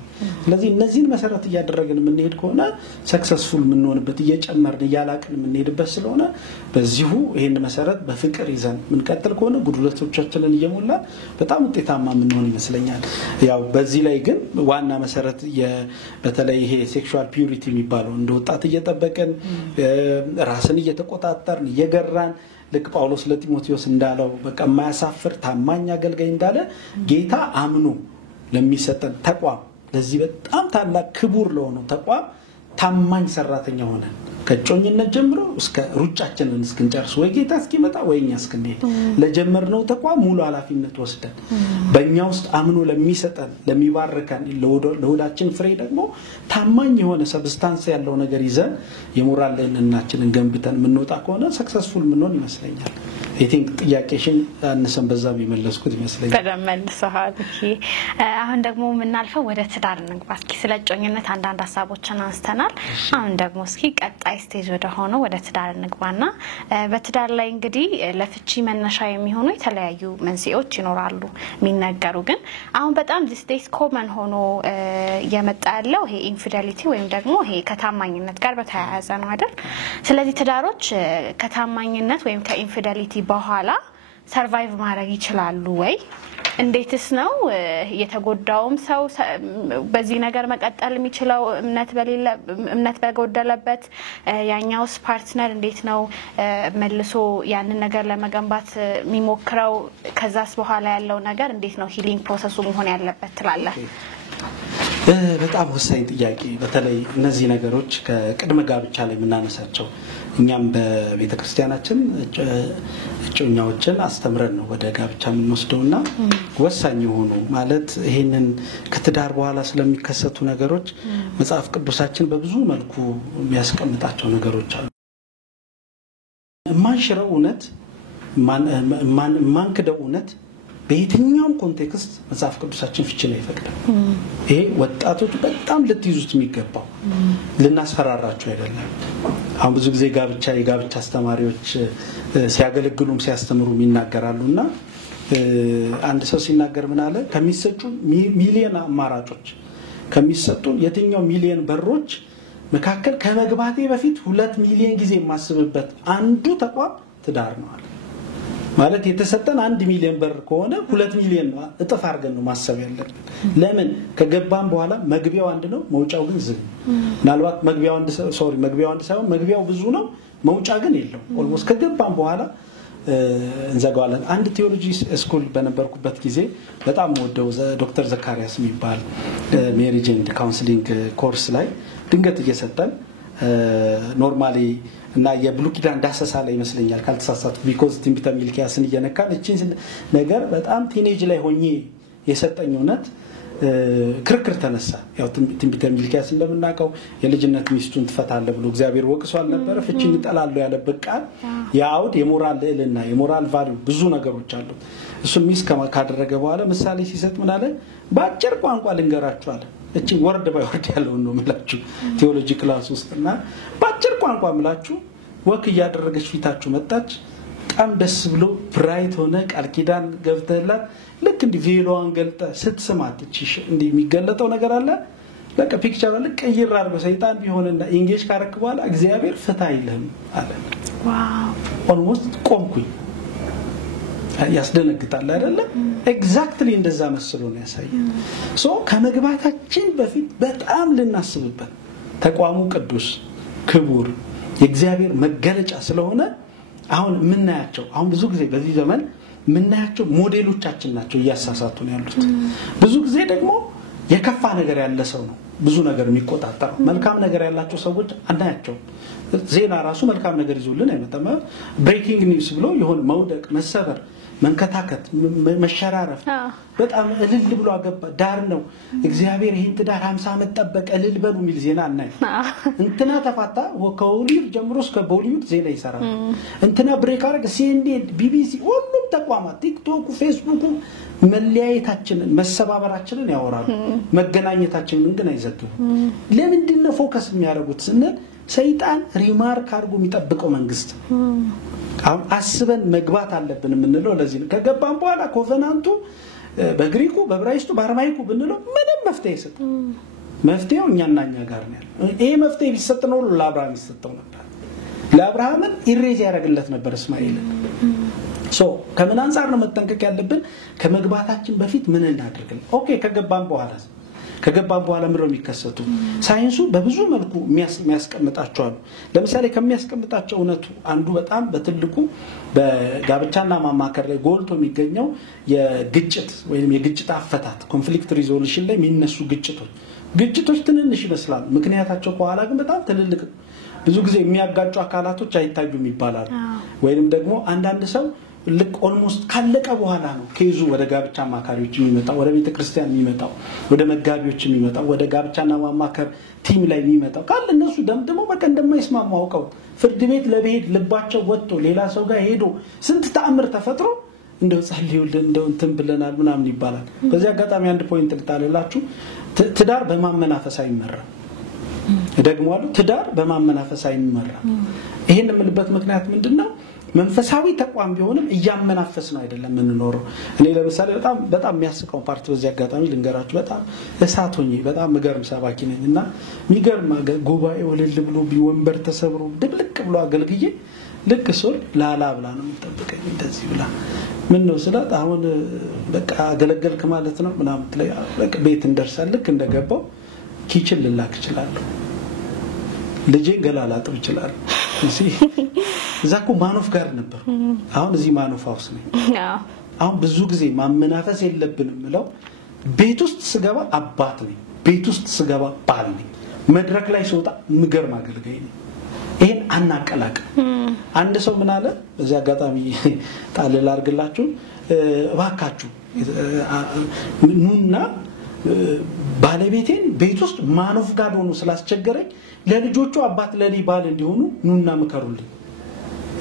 ስለዚህ እነዚህን መሰረት እያደረግን የምንሄድ ከሆነ ሰክሰስፉል የምንሆንበት እየጨመርን እያላቅን የምንሄድበት ስለሆነ በዚሁ ይሄን መሰረት በፍቅር ይዘን ምንቀጥል ከሆነ ጉድለቶቻችንን እየሞላን በጣም ውጤታማ የምንሆን ይመስለኛል። ያው በዚህ ላይ ግን ዋና መሰረት በተለይ ይሄ ሴክሹዋል ፒዩሪቲ የሚባለው እንደ ወጣት እየጠበቀን ራስን እየተቆጣጠርን የገራን ልክ ጳውሎስ ለጢሞቴዎስ እንዳለው በቃ የማያሳፍር ታማኝ አገልጋይ እንዳለ ጌታ አምኖ ለሚሰጠን ተቋም ለዚህ በጣም ታላቅ ክቡር ለሆነው ተቋም ታማኝ ሰራተኛ ሆነን ከጮኝነት ጀምሮ እስከ ሩጫችንን እስክንጨርስ ወይ ጌታ እስኪመጣ ወይኛ እስክንሄድ ለጀመርነው ተቋም ሙሉ ኃላፊነት ወስደን በእኛ ውስጥ አምኖ ለሚሰጠን ለሚባርከን ለሆዳችን ፍሬ ደግሞ ታማኝ የሆነ ሰብስታንስ ያለው ነገር ይዘን የሞራል ልዕልናችንን ገንብተን የምንወጣ ከሆነ ሰክሰስፉል ምንሆን ይመስለኛል። I think ጥያቄሽን አንሰም በዛ ቢመለስኩት ይመስለኛል። በደም መልሰሃል። አሁን ደግሞ ምናልፈው ወደ ትዳር እንግባ። እስኪ ስለ ጮኝነት አንዳንድ ሀሳቦችን አንስተናል። አሁን ደግሞ እስኪ ቀጣይ ስቴጅ ወደ ሆነው ወደ ትዳር እንግባና በትዳር ላይ እንግዲህ ለፍቺ መነሻ የሚሆኑ የተለያዩ መንስኤዎች ይኖራሉ የሚነገሩ ግን አሁን በጣም this days common ሆኖ የመጣ ያለው ይሄ ኢንፊደሊቲ ወይም ደግሞ ይሄ ከታማኝነት ጋር በተያያዘ ነው አይደል? ስለዚህ ትዳሮች ከታማኝነት ወይም ከኢንፊደሊቲ በኋላ ሰርቫይቭ ማድረግ ይችላሉ ወይ? እንዴትስ ነው የተጎዳውም ሰው በዚህ ነገር መቀጠል የሚችለው? እምነት በጎደለበት ያኛውስ ፓርትነር እንዴት ነው መልሶ ያንን ነገር ለመገንባት የሚሞክረው? ከዛስ በኋላ ያለው ነገር እንዴት ነው ሂሊንግ ፕሮሰሱ መሆን ያለበት ትላለህ? በጣም ወሳኝ ጥያቄ። በተለይ እነዚህ ነገሮች ከቅድመ ጋብቻ ላይ የምናነሳቸው እኛም በቤተክርስቲያናችን እጮኛዎችን አስተምረን ነው ወደ ጋብቻ የምንወስደውና ወሳኝ የሆኑ ማለት ይሄንን ከትዳር በኋላ ስለሚከሰቱ ነገሮች መጽሐፍ ቅዱሳችን በብዙ መልኩ የሚያስቀምጣቸው ነገሮች አሉ። ማንሽረው እውነት ማንክደው እውነት በየትኛውም ኮንቴክስት መጽሐፍ ቅዱሳችን ፍቺ ላይ ይፈቅዳል። ይሄ ወጣቶች በጣም ልትይዙት የሚገባው ልናስፈራራቸው አይደለም። አሁን ብዙ ጊዜ የጋብቻ አስተማሪዎች ሲያገለግሉም ሲያስተምሩም ይናገራሉና አንድ ሰው ሲናገር ምን አለ? ከሚሰጡ ሚሊዮን አማራጮች ከሚሰጡ የትኛው ሚሊዮን በሮች መካከል ከመግባቴ በፊት 2 ሚሊዮን ጊዜ የማስብበት አንዱ ተቋም ትዳር ነው አለ። ማለት የተሰጠን 1 ሚሊዮን በር ከሆነ 2 ሚሊዮን ነው እጥፍ አድርገን ነው ማሰብ ያለብን። ለምን? ከገባን በኋላ መግቢያው አንድ ነው፣ መውጫው ግን ዝግ። ምናልባት መግቢያው አንድ ሳይሆን መግቢያው ብዙ ነው፣ መውጫ ግን የለው። ኦልሞስት ከገባን በኋላ እንዘጋዋለን። አንድ ቴዎሎጂ ስኩል በነበርኩበት ጊዜ በጣም ወደው ዶክተር ዘካሪያስ የሚባል ሜሪጅ ኤንድ ካውንስሊንግ ኮርስ ላይ ድንገት እየሰጠን ኖርማሊ እና የብሉይ ኪዳን ዳሰሳ ላይ ይመስለኛል ካልተሳሳቱ ቢኮዝ ትንቢተ ሚልክያስን እየነካን እቺን ነገር በጣም ቲኔጅ ላይ ሆኜ የሰጠኝ እውነት ክርክር ተነሳ። ያው ትንቢተ ሚልክያስ እንደምናውቀው የልጅነት ሚስቱን ትፈታለ ብሎ እግዚአብሔር ወቅሷል ነበር። ፍቺን ይጠላሉ ያለበት ቃል ያውድ የሞራል ልዕልና የሞራል ቫልዩ ብዙ ነገሮች አሉ። እሱን ሚስ ካደረገ በኋላ ምሳሌ ሲሰጥ ምን አለ? በአጭር ቋንቋ ልንገራችሁ አለ። እቺ ወርድ ባይ ወርድ ያለው ነው ማለት ቴዎሎጂ ክላስ ውስጥና በአጭር ቋንቋ ምላችሁ ወክ እያደረገች ፊታችሁ መጣች። በጣም ደስ ብሎ ብራይት ሆነ ቃል ኪዳን ገብተላት ልክ እንዲ ቬሎዋን ገልጣ ስትስማት እቺ እንዲ የሚገለጠው ነገር አለ። ለካ ፒክቸር ልክ ቀይር አድርጎ ሰይጣን ቢሆንና ኢንጌጅ ካረክ በኋላ እግዚአብሔር ፍታ አይልህም አለ። ዋው! ኦልሞስት ቆምኩኝ። ያስደነግጣል አይደለ? ኤግዛክትሊ እንደዛ መስሎ ነው ያሳየው። ሶ ከመግባታችን በፊት በጣም ልናስብበት ተቋሙ ቅዱስ ክቡር የእግዚአብሔር መገለጫ ስለሆነ አሁን ምናያቸው አሁን ብዙ ጊዜ በዚህ ዘመን ምናያቸው ሞዴሎቻችን ናቸው እያሳሳቱን ያሉት። ብዙ ጊዜ ደግሞ የከፋ ነገር ያለ ሰው ነው ብዙ ነገር የሚቆጣጣው። መልካም ነገር ያላቸው ሰዎች አናያቸው። ዜና ራሱ መልካም ነገር ይዞልን አይመጣም። ብሬኪንግ ኒውስ ብሎ ይሆን መውደቅ መሰበር መንከታከት መሸራረፍ በጣም እልል ብሎ አገባ ዳር ነው እግዚአብሔር ይሄን ትዳር 50 ዓመት ጠበቀ እልል በሉ የሚል ዜና አናይ። እንትና ተፋታ ከሆሊውድ ጀምሮ እስከ ቦሊውድ ዜና ይሰራል። እንትና ብሬክ አረገ CNN BBC ሁሉም ተቋማት ቲክቶክ ፌስቡክ መለያየታችንን መሰባበራችንን ያወራሉ። መገናኘታችንን ግን አይዘግቡም። ለምንድን ነው ፎከስ የሚያደርጉት ስንል ሰይጣን ሪማርክ አድርጎ የሚጠብቀው መንግስት አሁን አስበን መግባት አለብን የምንለው ለዚህ ነው። ከገባን በኋላ ኮቨናንቱ በግሪኩ በዕብራይስጡ በአርማይኩ ብንለው ምንም መፍትሄ አይሰጥም። መፍትሄው እኛና እኛ ጋር ነው ያለው። ይሄ መፍትሄ ቢሰጥ ነው ለአብርሃም ይሰጠው ነበር። ለአብርሃም ኢሬዝ ያደርግለት ነበር እስማኤል። ሶ ከምን አንፃር ነው መጠንቀቅ ያለብን? ከመግባታችን በፊት ምን እናድርግልን? ኦኬ ከገባን በኋላ ምንድነው የሚከሰቱ? ሳይንሱ በብዙ መልኩ የሚያስቀምጣቸው አሉ። ለምሳሌ ከሚያስቀምጣቸው እውነቱ አንዱ በጣም በትልቁ በጋብቻና ማማከር ላይ ጎልቶ የሚገኘው የግጭት ወይም የግጭት አፈታት ኮንፍሊክት ሪዞሉሽን ላይ የሚነሱ ግጭቶች ትንንሽ ይመስላሉ። ምክንያታቸው ከኋላ ግን በጣም ትልልቅ ብዙ ጊዜ የሚያጋጩ አካላቶች አይታዩም ይባላል። ወይንም ደግሞ አንዳንድ ሰው ልክ ኦልሞስት ካለቀ በኋላ ነው ኬዙ ወደ ጋብቻ ማካሪዎች የሚመጣው ወደ ቤተክርስቲያን የሚመጣው ወደ መጋቢዎች የሚመጣው ወደ ጋብቻና ማማከር ቲም ላይ የሚመጣው ካለ እነሱ ደምድመው በቃ እንደማይስማሙ አውቀው ፍርድ ቤት ለበሄድ ልባቸው ወጥቶ ሌላ ሰው ጋር ሄዶ ስንት ተአምር ተፈጥሮ እንደው ጸልዩልን እንደው እንትን ብለናል ምናምን ይባላል። በዚህ አጋጣሚ አንድ ፖይንት ልታለላችሁ። ትዳር በማመናፈስ አይመራም። ደግሞአሉ ትዳር በማመናፈስ አይመራም። ይሄን የምልበት ምክንያት ምንድነው? መንፈሳዊ ተቋም ቢሆንም እያመናፈስ ነው አይደለም የምንኖረው። እኔ ለምሳሌ በጣም የሚያስቀው ፓርት በዚህ አጋጣሚ ልንገራችሁ። በጣም እሳቶኝ በጣም ምገርም ሰባኪ ነኝና ሚገርም ጉባኤ ወለል ብሎ ቢወንበር ተሰብሮ ድብልቅ ብሎ አገልግዬ ልክ ሶል ላላ ብላ ነው የምትጠብቀኝ እንደዚህ ብላ ምን ነው ስላት አሁን በቃ አገለገልክ ማለት ነው ምናምን ላይ በቃ ቤት እንደርሳለን ልክ እንደገባው ኪችን ልላክ እችላለሁ ልጄ ገላላጥብ ይችላል እዛኮ ማኖፍ ጋር ነበር አሁን እዚህ ማኖፍ ሃውስ ነኝ አሁን ብዙ ጊዜ ማመናፈስ የለብንም ምለው ቤት ውስጥ ስገባ አባት ነኝ ቤት ውስጥ ስገባ ባል ነኝ መድረክ ላይ ስወጣ ምገርም አገልጋይ ነኝ ይሄን አናቀላቅ አንድ ሰው ምን አለ በዚህ አጋጣሚ ጣልል አርግላችሁ እባካችሁ ኑና ባለቤቴን ቤት ውስጥ ማኖፍ ጋር ሆኖ ስላስቸገረኝ ለልጆቹ አባት ለኔ ባል እንዲሆኑ ኑና መከሩልኝ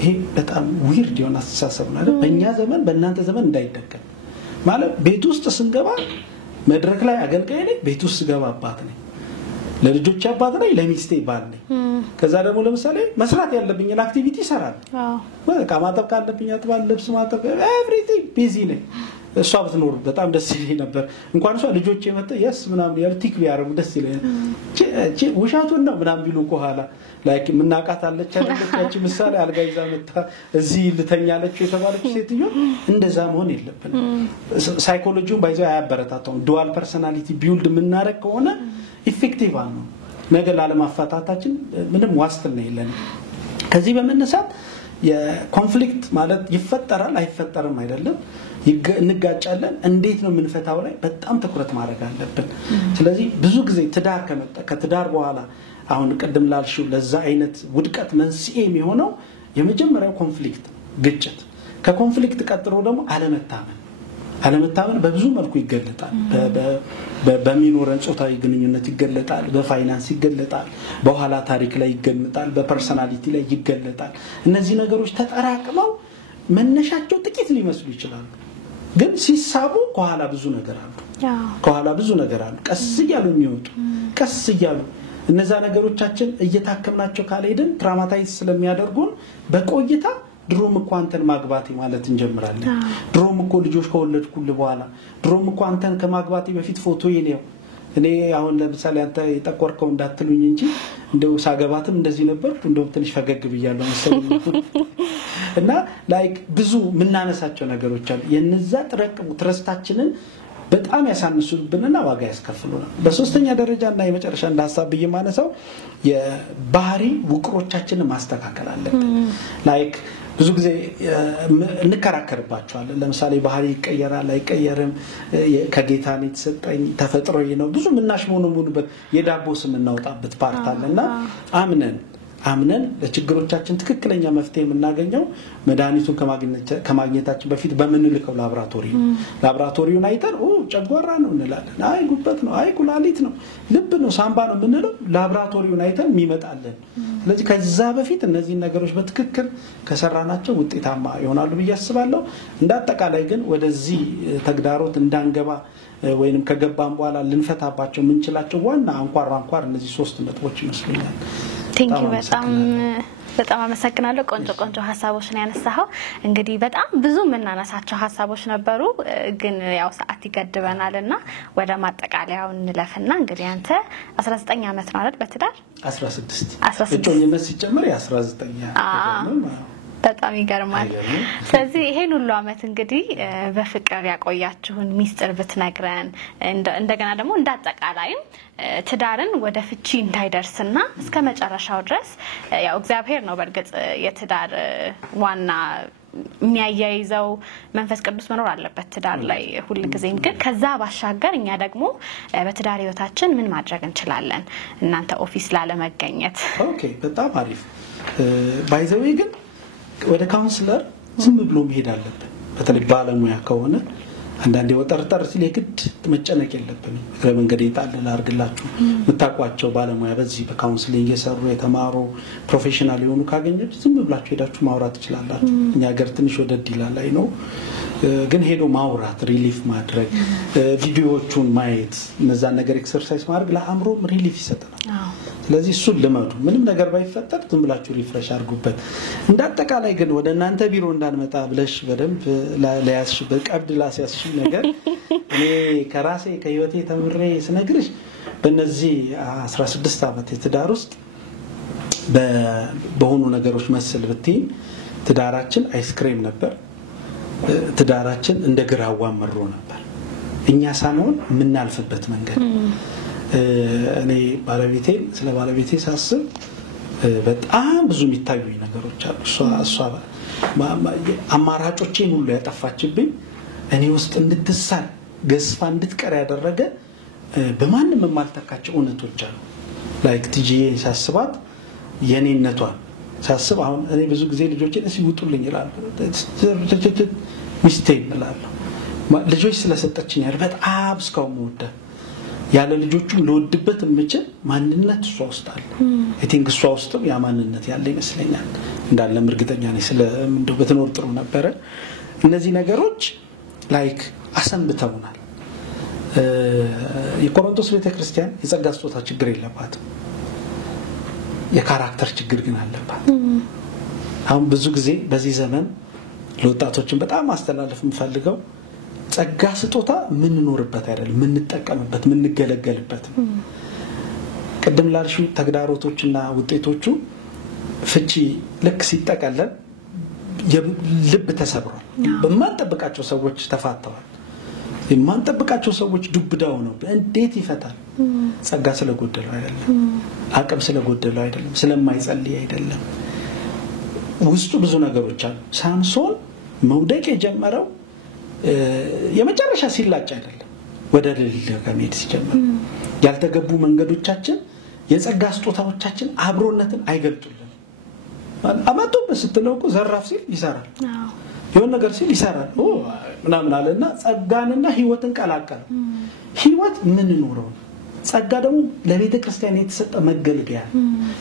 ይሄ በጣም ዊርድ የሆነ አስተሳሰብ ነው አይደል በእኛ ዘመን በእናንተ ዘመን እንዳይደገም ማለት ቤት ውስጥ ስንገባ መድረክ ላይ አገልጋይ ነኝ ቤት ውስጥ ስገባ አባት ነኝ ለልጆች አባት ነኝ ለሚስቴ ባል ነኝ ከዛ ደግሞ ለምሳሌ መስራት ያለብኝን አክቲቪቲ ሰራል በቃ ማጠብ ካለብኝ አጥባል ልብስ ማጠብ ኤቭሪቲንግ ቢዚ ነኝ እሷ ብትኖር በጣም ደስ ይለኝ ነበር እንኳን እሷ ልጆች የመጣ yes ምናምን ያልቲክ ቢያረጉ ደስ ይለኝ ውሻቱን ነው ምናምን ቢሉ ኮሃላ ላይክ ምናቃት አለች አይደለች ምሳሌ አልጋ ይዛ መጣ እዚህ ልተኛለች የተባለች ሴትዮ እንደዛ መሆን የለብንም ሳይኮሎጂውን ባይዘው አያበረታታው ዱዋል ፐርሰናሊቲ ቢልድ ምናረክ ከሆነ ኢፌክቲቭ ነው ነገር ላለማፋታታችን ምንም ዋስትና የለንም ከዚህ በመነሳት የኮንፍሊክት ማለት ይፈጠራል አይፈጠርም አይደለም እንጋጫለን እንዴት ነው ምንፈታው ላይ በጣም ትኩረት ማድረግ አለብን ስለዚህ ብዙ ጊዜ ትዳር ከመጣ ከትዳር በኋላ አሁን ቀደም ላልሽው ለዛ አይነት ውድቀት መንስኤ የሚሆነው የመጀመሪያው ኮንፍሊክት ግጭት ከኮንፍሊክት ቀጥሎ ደግሞ አለመታመን በብዙ መልኩ ይገለጣል በሚኖረን ጾታዊ ግንኙነት ይገለጣል በፋይናንስ ይገለጣል በኋላ ታሪክ ላይ ይገለጣል በፐርሰናሊቲ ላይ ይገለጣል እነዚህ ነገሮች ተጠራቅመው መነሻቸው ጥቂት ሊመስሉ ይችላሉ ግን ሲሳቡ ከኋላ ብዙ ነገር አሉ ቀስ ይያሉ የሚወጡ ቀስ ይያሉ እነዛ ነገሮቻችን እየታከምናቸው ካልሄድን ትራውማታይዝ ስለሚያደርጉን በቆይታ ድሮም እኮ አንተን ማግባቴ ማለት እንጀምራለን ድሮም እኮ ልጆች ከወለድኩል በኋላ ድሮም እኮ አንተን ከማግባቴ በፊት ፎቶዬ ነው እኔ አሁን ለምሳሌ አንተ የጠቆርከው እንዳትሉኝ እንጂ እንደው ሳገባትም እንደዚህ ነበር እንደው ትንሽ ፈገግ ብያለሁ መሰለኝ እና ላይክ ብዙ ምናነሳቸው ነገሮች አሉ የነዛ ጥረቅሙ ትረስታችንን በጣም ያሳንሱብንና ዋጋ ያስከፍሉናል በሶስተኛ ደረጃ እና የመጨረሻ እንዳሳብ በየማነሳው የባህሪ ውቅሮቻችንን ማስተካከል አለብን ላይክ ብዙ ጊዜ እንከራከርባቸዋለን ለምሳሌ ባህሪ ይቀየራል አይቀየርም ከጌታን የተሰጠኝ ተፈጥሮዬ ነው ብዙ ምናሽ ሆኖበት የዳቦ ስም እናውጣበት ፓርት አለና አምነን ለችግሮቻችን ትክክለኛ መፍትሄ የምናገኘው መድኃኒቱን ከማግኘታችን በፊት በመንልከው ላብራቶሪውን አይተን ጨጓራ ነው እንላለን አይ ጉበት ነው አይ ኩላሊት ነው ልብ ነው ሳምባ ነው ምንለው ላብራቶሪውን አይተን የሚመጣልን ስለዚህ ከዛ በፊት እነዚህ ነገሮች በትክክል ከሰራናቸው ውጤታማ ይሆናሉ በያስባለሁ እንዳጠቃላይ ግን ወደዚህ ተግዳሮት እንዳንገባ ወይንም ከገባን በኋላ ልንፈታባቸው ምንችላቸው ዋና አንኳር እነዚህ ሶስት ነጥቦች ይመስሉኛል Thank you በጣም አመሰግናለሁ ቆንጆ ሐሳቦችን ያነሳው እንግዲህ በጣም ብዙ መናናሳቸው ሐሳቦች ነበሩ ግን ያው ሰዓት ይገድበናልና ወደ ማጠቃለያው እንለፍና እንግዲህ አንተ 19 አመት ነው አይደል በትዳር 16 እጮኝነት ሲጨመር የ19 በጣም ይገርማል ስለዚህ ይሄን ሁሉ አመት እንግዲህ በፍቅር ያቆያችሁን ሚስጥር ብትነግረን እንደገና ደግሞ እንዳጠቃላይም ትዳርን ወደ ፍቺ እንዳይደርስና እስከ መጨረሻው ድረስ ያው እግዚአብሔር ነው በርግጥ የትዳር ዋና የሚያያይዘው መንፈስ ቅዱስ መኖር አለበት ትዳር ላይ ሁሉ ጊዜም ግን ከዛ ባሻገር እኛ ደግሞ በትዳር ህይወታችን ምን ማድረግ እንችላለን እናንተ ኦፊስ ላለመገኘት ኦኬ በጣም አሪፍ ባይዘዌ ግን ወደ ካውንስለር ዝም ብሎ መሄድ አለበት በተለይ ባለሙያ ከሆነ አንዳንዴ ወጠርጠር ሲል የግድ መጨነቅ የለብንም ለመንገድ ይጣላል አርግላችሁ ምታቋቸው ባለሙያ በዚህ በካውንስሊንግ የሰሩ የተማሩ ፕሮፌሽናል የሆኑ ካገኘች ዝም ብላችሁ ሄዳችሁ ማውራት ትችላላችሁ እኛ ሀገር ትንሽ ወደ ዲላ ላይ ነው ግን ሄዶ ማውራት ሪሊፍ ማድረግ ቪዲዮዎቹን ማየት እነዛ ነገር ኤክሰርሳይዝ ማድረግ ለአእምሮ ሪሊፍ ይሰጣል ስለዚህ እሱ ልመዱ ምንም ነገር ባይፈጠር ዝም ብላችሁ ሪፍሬሽ አድርጉበት እንዳጠቃላይ ግን ወደ እናንተ ቢሮ እንዳንመጣ ብለሽ በደንብ ለያስሽ በቀብድ ላስያስሽ ነገር እኔ ከራሴ ከህይወቴ ተምሬ ስነግርሽ በእነዚህ 16 አመት የትዳር ውስጥ በሆኑ ነገሮች መስል ብትይ ትዳራችን አይስክሬም ነበር ትዳራችን እንደ ግራዋ መሮ ነበር እኛ ሳንሆን ምናልፍበት መንገድ እኔ ባለቤቴ ስለ ባለቤቴ ሳስብ በጣም ብዙ የሚታዩኝ ነገሮች አሉ እሷ አማራጮቼን ሁሉ ያጠፋችብኝ እኔ ውስጥ እንድትሳል ገስፋ እንድትቀር ያደረገ በማንም የማልተካቸው እውነቶች አሉ ላይክ ቲጂዬ ሳስባት የኔነቷ ሳስብ አሁን እኔ ብዙ ጊዜ ልጆቼን ሲውጡልኝ ይላል ሚስቴን ይላል ልጆች ስለሰጠችኝ ያለ በጣም እስካሁን ወደ ያለ ልጆቹም ለወድበት የምችል ማንነት እሷ ውስጥ አለ አይ ቲንክ እሷ ውስጥም ያ ማንነት ያለ ይመስለኛል እንዳለም እርግጠኛ ነኝ ስለ እንደው በተኖር ጥሩ ነበር እነዚህ ነገሮች ላይክ አሰንብተውናል የኮሪንቶስ ቤተክርስቲያን የጸጋ ስጦታ ችግር የለባትም የካራክተር ችግር ግን አለባት አሁን ብዙ ጊዜ በዚህ ዘመን ለወጣቶችን በጣም ማስተላለፍ የምፈልገው ጸጋ ስጦታ ምን ኖርበት አይደለም ምን ተጠቀምበት ምን ገለገልበት ቀደም ላልሹ ተግዳሮቶችና ውጤቶቹ ፍቺ ልክ ሲጠቀለል ልብ ተሰብሯል በማንጠብቃቸው ሰዎች ተፋተዋል የማንጠብቃቸው ሰዎች ዱብዳው ነው እንዴት ይፈታል ጸጋ ስለጎደለው አይደለም አቅም ስለጎደለው አይደለም ስለማይጸልይ አይደለም ውስጡ ብዙ ነገሮች አሉ ሳምሶን መውደቅ የጀመረው የመጨረሻ ሲላጭ አይደለም ወደ ልልህ ከመሄድ ሲጀምር ያልተገቡ መንገዶቻችን የጸጋ ስጦታዎቻችን አብሮነትን አይገልጡልን አማቶ በስትለው ዘራፍ ሲል ይሰራል የሆነ ነገር ሲል ይሰራል ምናምን አለና ጸጋንና ህይወትን ቀላቀለ ህይወት ምን ኖረው ጸጋ ደግሞ ለቤተ ክርስቲያን የተሰጠ መገልገያ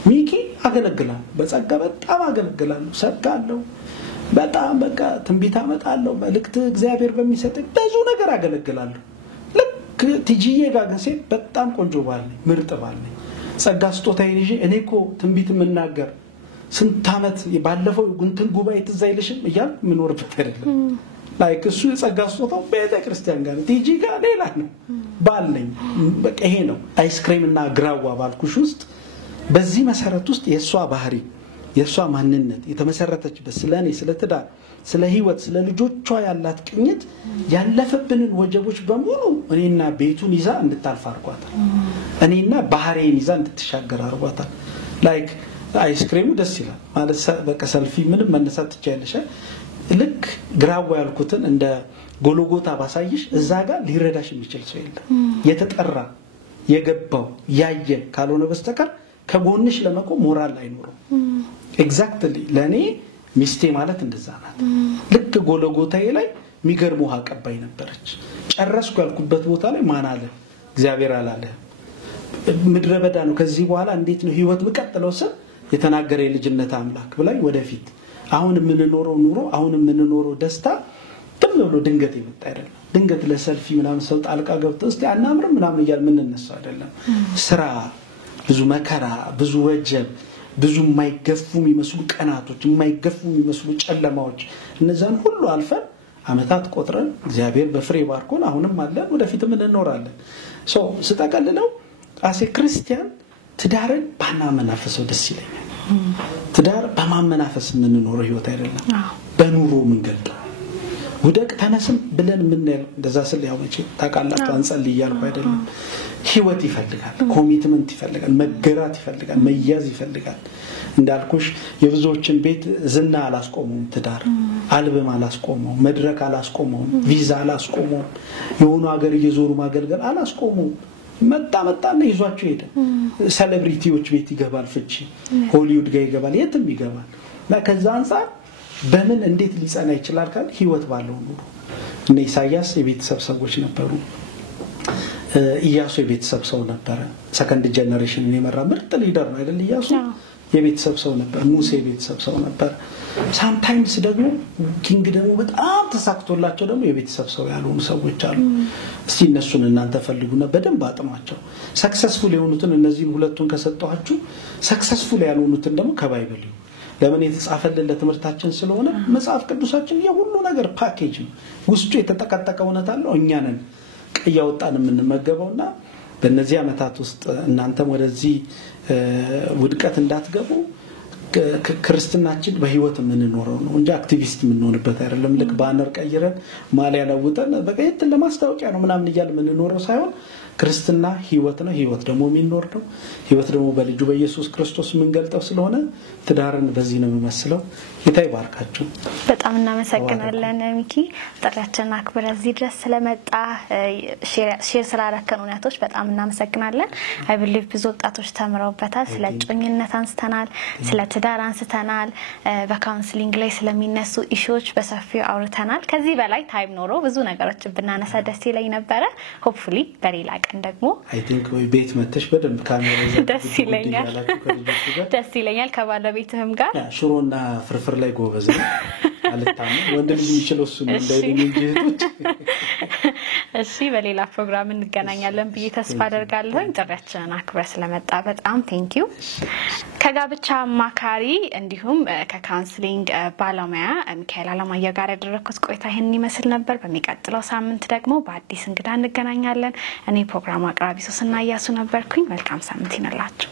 ሚኪ አገለግላል በጸጋ በጣም አገለግላል ሰብካለሁ በጣም በቃ ትንቢት አመጣለሁ መልእክት እግዚአብሔር በሚሰጠኝ ብዙ ነገር አገለግላለሁ ልክ ቲጂዬ ጋር ግን ሲል በጣም ቆንጆ ባል ነኝ ምርጥ ባል ነኝ ጸጋ ስጦታዬ ይዤ እኔኮ ትንቢት ምናገር ስንት አመት ባለፈው ጉንትን ጉባኤ ትዛይልሽም ይያል ምኖርበት አይደለም ላይክ እሱ የጸጋ ስጦታው ቤተ ክርስቲያን ጋር ቲጂ ጋር ሌላ ነው ባል ነኝ በቃ ይሄ ነው አይስክሬም እና ግራዋ ባልኩሽ ውስጥ በዚህ መሰረት ውስጥ የሷ ባህሪ የሷ ማንነት የተመሰረተችበት ስለኔ ስለተዳር ስለ ህይወት ስለ ልጆቿ ያላት ቅኝት ያለፈብንን ወጀቦች በሙሉ እኔና ቤቱን ይዛ እንድታልፍ አርጓታል እኔና ባህሪዬን ይዛ እንድትሻገር አርጓታል ላይክ አይስክሬሙ ደስ ይላል ማለት በቃ ሰልፊ ምንም መነሳት ትቻለሽ ልክ ግራዋ ያልኩትን እንደ ጎሎጎታ ባሳይሽ እዛ ጋር ሊረዳሽ የሚችል ሰው የለም የተጠራ የገባው ያየ ካልሆነ በስተቀር ከጎንሽ ለመቆም ሞራል አይኖርም ኤግዛክትሊ ለኔ ሚስቴ ማለት እንደዛ ናት ልክ ጎሎጎታዬ ላይ ሚገርሙ አቀባይ ነበረች ጨረስኩ ያልኩበት ቦታ ላይ ማን አለ እግዚአብሔር አላለ ምድረበዳ ነው ከዚህ በኋላ እንዴት ነው ህይወት መቀጠለው ሰ የተናገረ የልጅነት አምላክ ብላይ ወደፊት አሁን ምን ኖረው ኑሮ አሁን ምን ኖረው ደስታ ተብሎ ድንገት ይመጣ አይደለም ድንገት ለሰልፊ ምናምን ሰው ጣልቃ ገብቶ እስቲ አናምር ምናምን ይያል ምን እንነሳው አይደለም ስራ ብዙ መከራ ብዙ ወጀብ ብዙ የማይገፉ የሚመስሉ ቀናቶች የማይገፉ የሚመስሉ ጨለማዎች እነዛን ሁሉ አልፈን አመታት ቆጥረን እግዚአብሔር በፍሬ ባርኮን አሁንም አለን ወደፊትም እንኖራለን ሶ ስጠቀልለው አሴ ክርስቲያን ትዳርን ባናመናፈሰው ደስ ይለኛል ትዳር በማመናፈስ ምን ኖር ህይወት አይደለም በኑሮ ምን ገልጣ ወደቅ ተነስም ብለን ምን ነው እንደዛ ስለ ያውጪ ታቃላችሁ አንጸልይ ያልኩ አይደለም ህይወት ይፈልጋል ኮሚትመንት ይፈልጋል መገራት ይፈልጋል መያዝ ይፈልጋል እንዳልኩሽ የብዙዎችን ቤት ዝና አላስቆመው ትዳር አልበም አላስቆመው መድረክ አላስቆመው ቪዛ አላስቆመው የሆኑ ሀገር እየዞሩ ማገልገል አላስቆመው መጣና ይዟቸው ሄደ ሴሌብሪቲዎች ቤት ይገባል ፍቺ ሆሊውድ ጋር ይገባል የትም ይገባል ለከዛ አንፃር በምን እንዴት ሊጸና ይችላል ካል ህይወት ባለው ኑሮ እነ ኢሳያስ የቤተሰብ ሰዎች ነበሩ ኢያሱ የቤተሰብ ሰው ነበር ሰከንድ ጀነሬሽን የመራ ምርጥ ሊደር ነው አይደል ኢያሱ የቤተሰብ ሰው ነበር ሙሴ የቤተሰብ ሰው ነበር ሳምታይምስ ደግሞ ኪንግ ደግሞ በጣም ተሳክቶላቸው ደግሞ የቤተሰብ ሰው ያልሆኑ ሰዎች አሉ እስቲ እነሱን እናንተ ፈልጉና በደንብ አጥኗቸው ሰክሰስፉል የሆኑትን እነዚህን ሁለቱን ከሰጣችሁ ሰክሰስፉል ያልሆኑትን ደግሞ ከባይብል ለምን የተጻፈልን ለትምህርታችን ስለሆነ መጽሐፍ ቅዱሳችን የሁሉ ነገር ፓኬጅ ነው ውስጡ የተጠቀጠቀ እውነት አለው እኛ ነን ቀያውጣን የምንመገበውና በእነዚህ አመታት ውስጥ እናንተም ወደዚህ ውድቀት እንዳትገቡ ክርስትናችን በህይወት የምንኖረው ነው እንጂ አክቲቪስት የምንሆንበት አይደለም። ልክ ባነር ቀይረን ማሊያ ለውጠን በቀየት ለማስታወቂያ ነው ምናምን እያል የምንኖረው ሳይሆን ክርስትና ህይወት ነው። ህይወት ደግሞ የሚኖር ነው። ህይወት ደግሞ በልጁ በኢየሱስ ክርስቶስ የምንገልጠው ስለሆነ ትዳርን በዚህ ነው የሚመስለው። ጌታ ይባርካችሁ። በጣም እናመሰግናለን ሚኪ ጥሪያችንን አክብረህ እዚህ ድረስ ስለመጣ ሼር ስላደረከን እውነቶች በጣም እናመሰግናለን። አይ ቢሊቭ ብዙ ወጣቶች ተምረውበታል። ስለ ጮኝነት አንስተናል፣ ስለ ትዳር አንስተናል፣ በካውንስሊንግ ላይ ስለሚነሱ ኢሹዎች በሰፊው አውርተናል። ከዚህ በላይ ታይም ኖሮ ብዙ ነገሮች ብናነሳ ደስ ይለኝ ነበረ። ሆፕፉሊ በሌላ ቀን ደግሞ አይ ቲንክ ወይ ቤት መተሽ በደንብ ካሜራ ይዘሽ ደስ ይለኛል ከባለቤትህም ጋር ሽሮና ፍርፍር ላይ ጎበዝ ነው አልታም ወንድ ልጅ የሚችለው እሱ ነው እንደሚንጂቶች። እሺ በሌላ ፕሮግራም እንገናኛለን ብዬ ተስፋ አደርጋለሁ። ጥሪያችንን አክብረህ ስለመጣ በጣም ቴንክ ዩ። ከጋብቻ አማካሪ እንዲሁም ከካውንስሊንግ ባለሙያ ሚካኤል አለማየሁ ጋር ያደረኩት ቆይታ ይሄን ይመስል ነበር። በሚቀጥለው ሳምንት ደግሞ በአዲስ እንግዳ እንገናኛለን። እኔ ፕሮግራም አቅራቢ ሶስና ያሱ ነበርኩኝ። መልካም ሳምንት ይሁንላችሁ።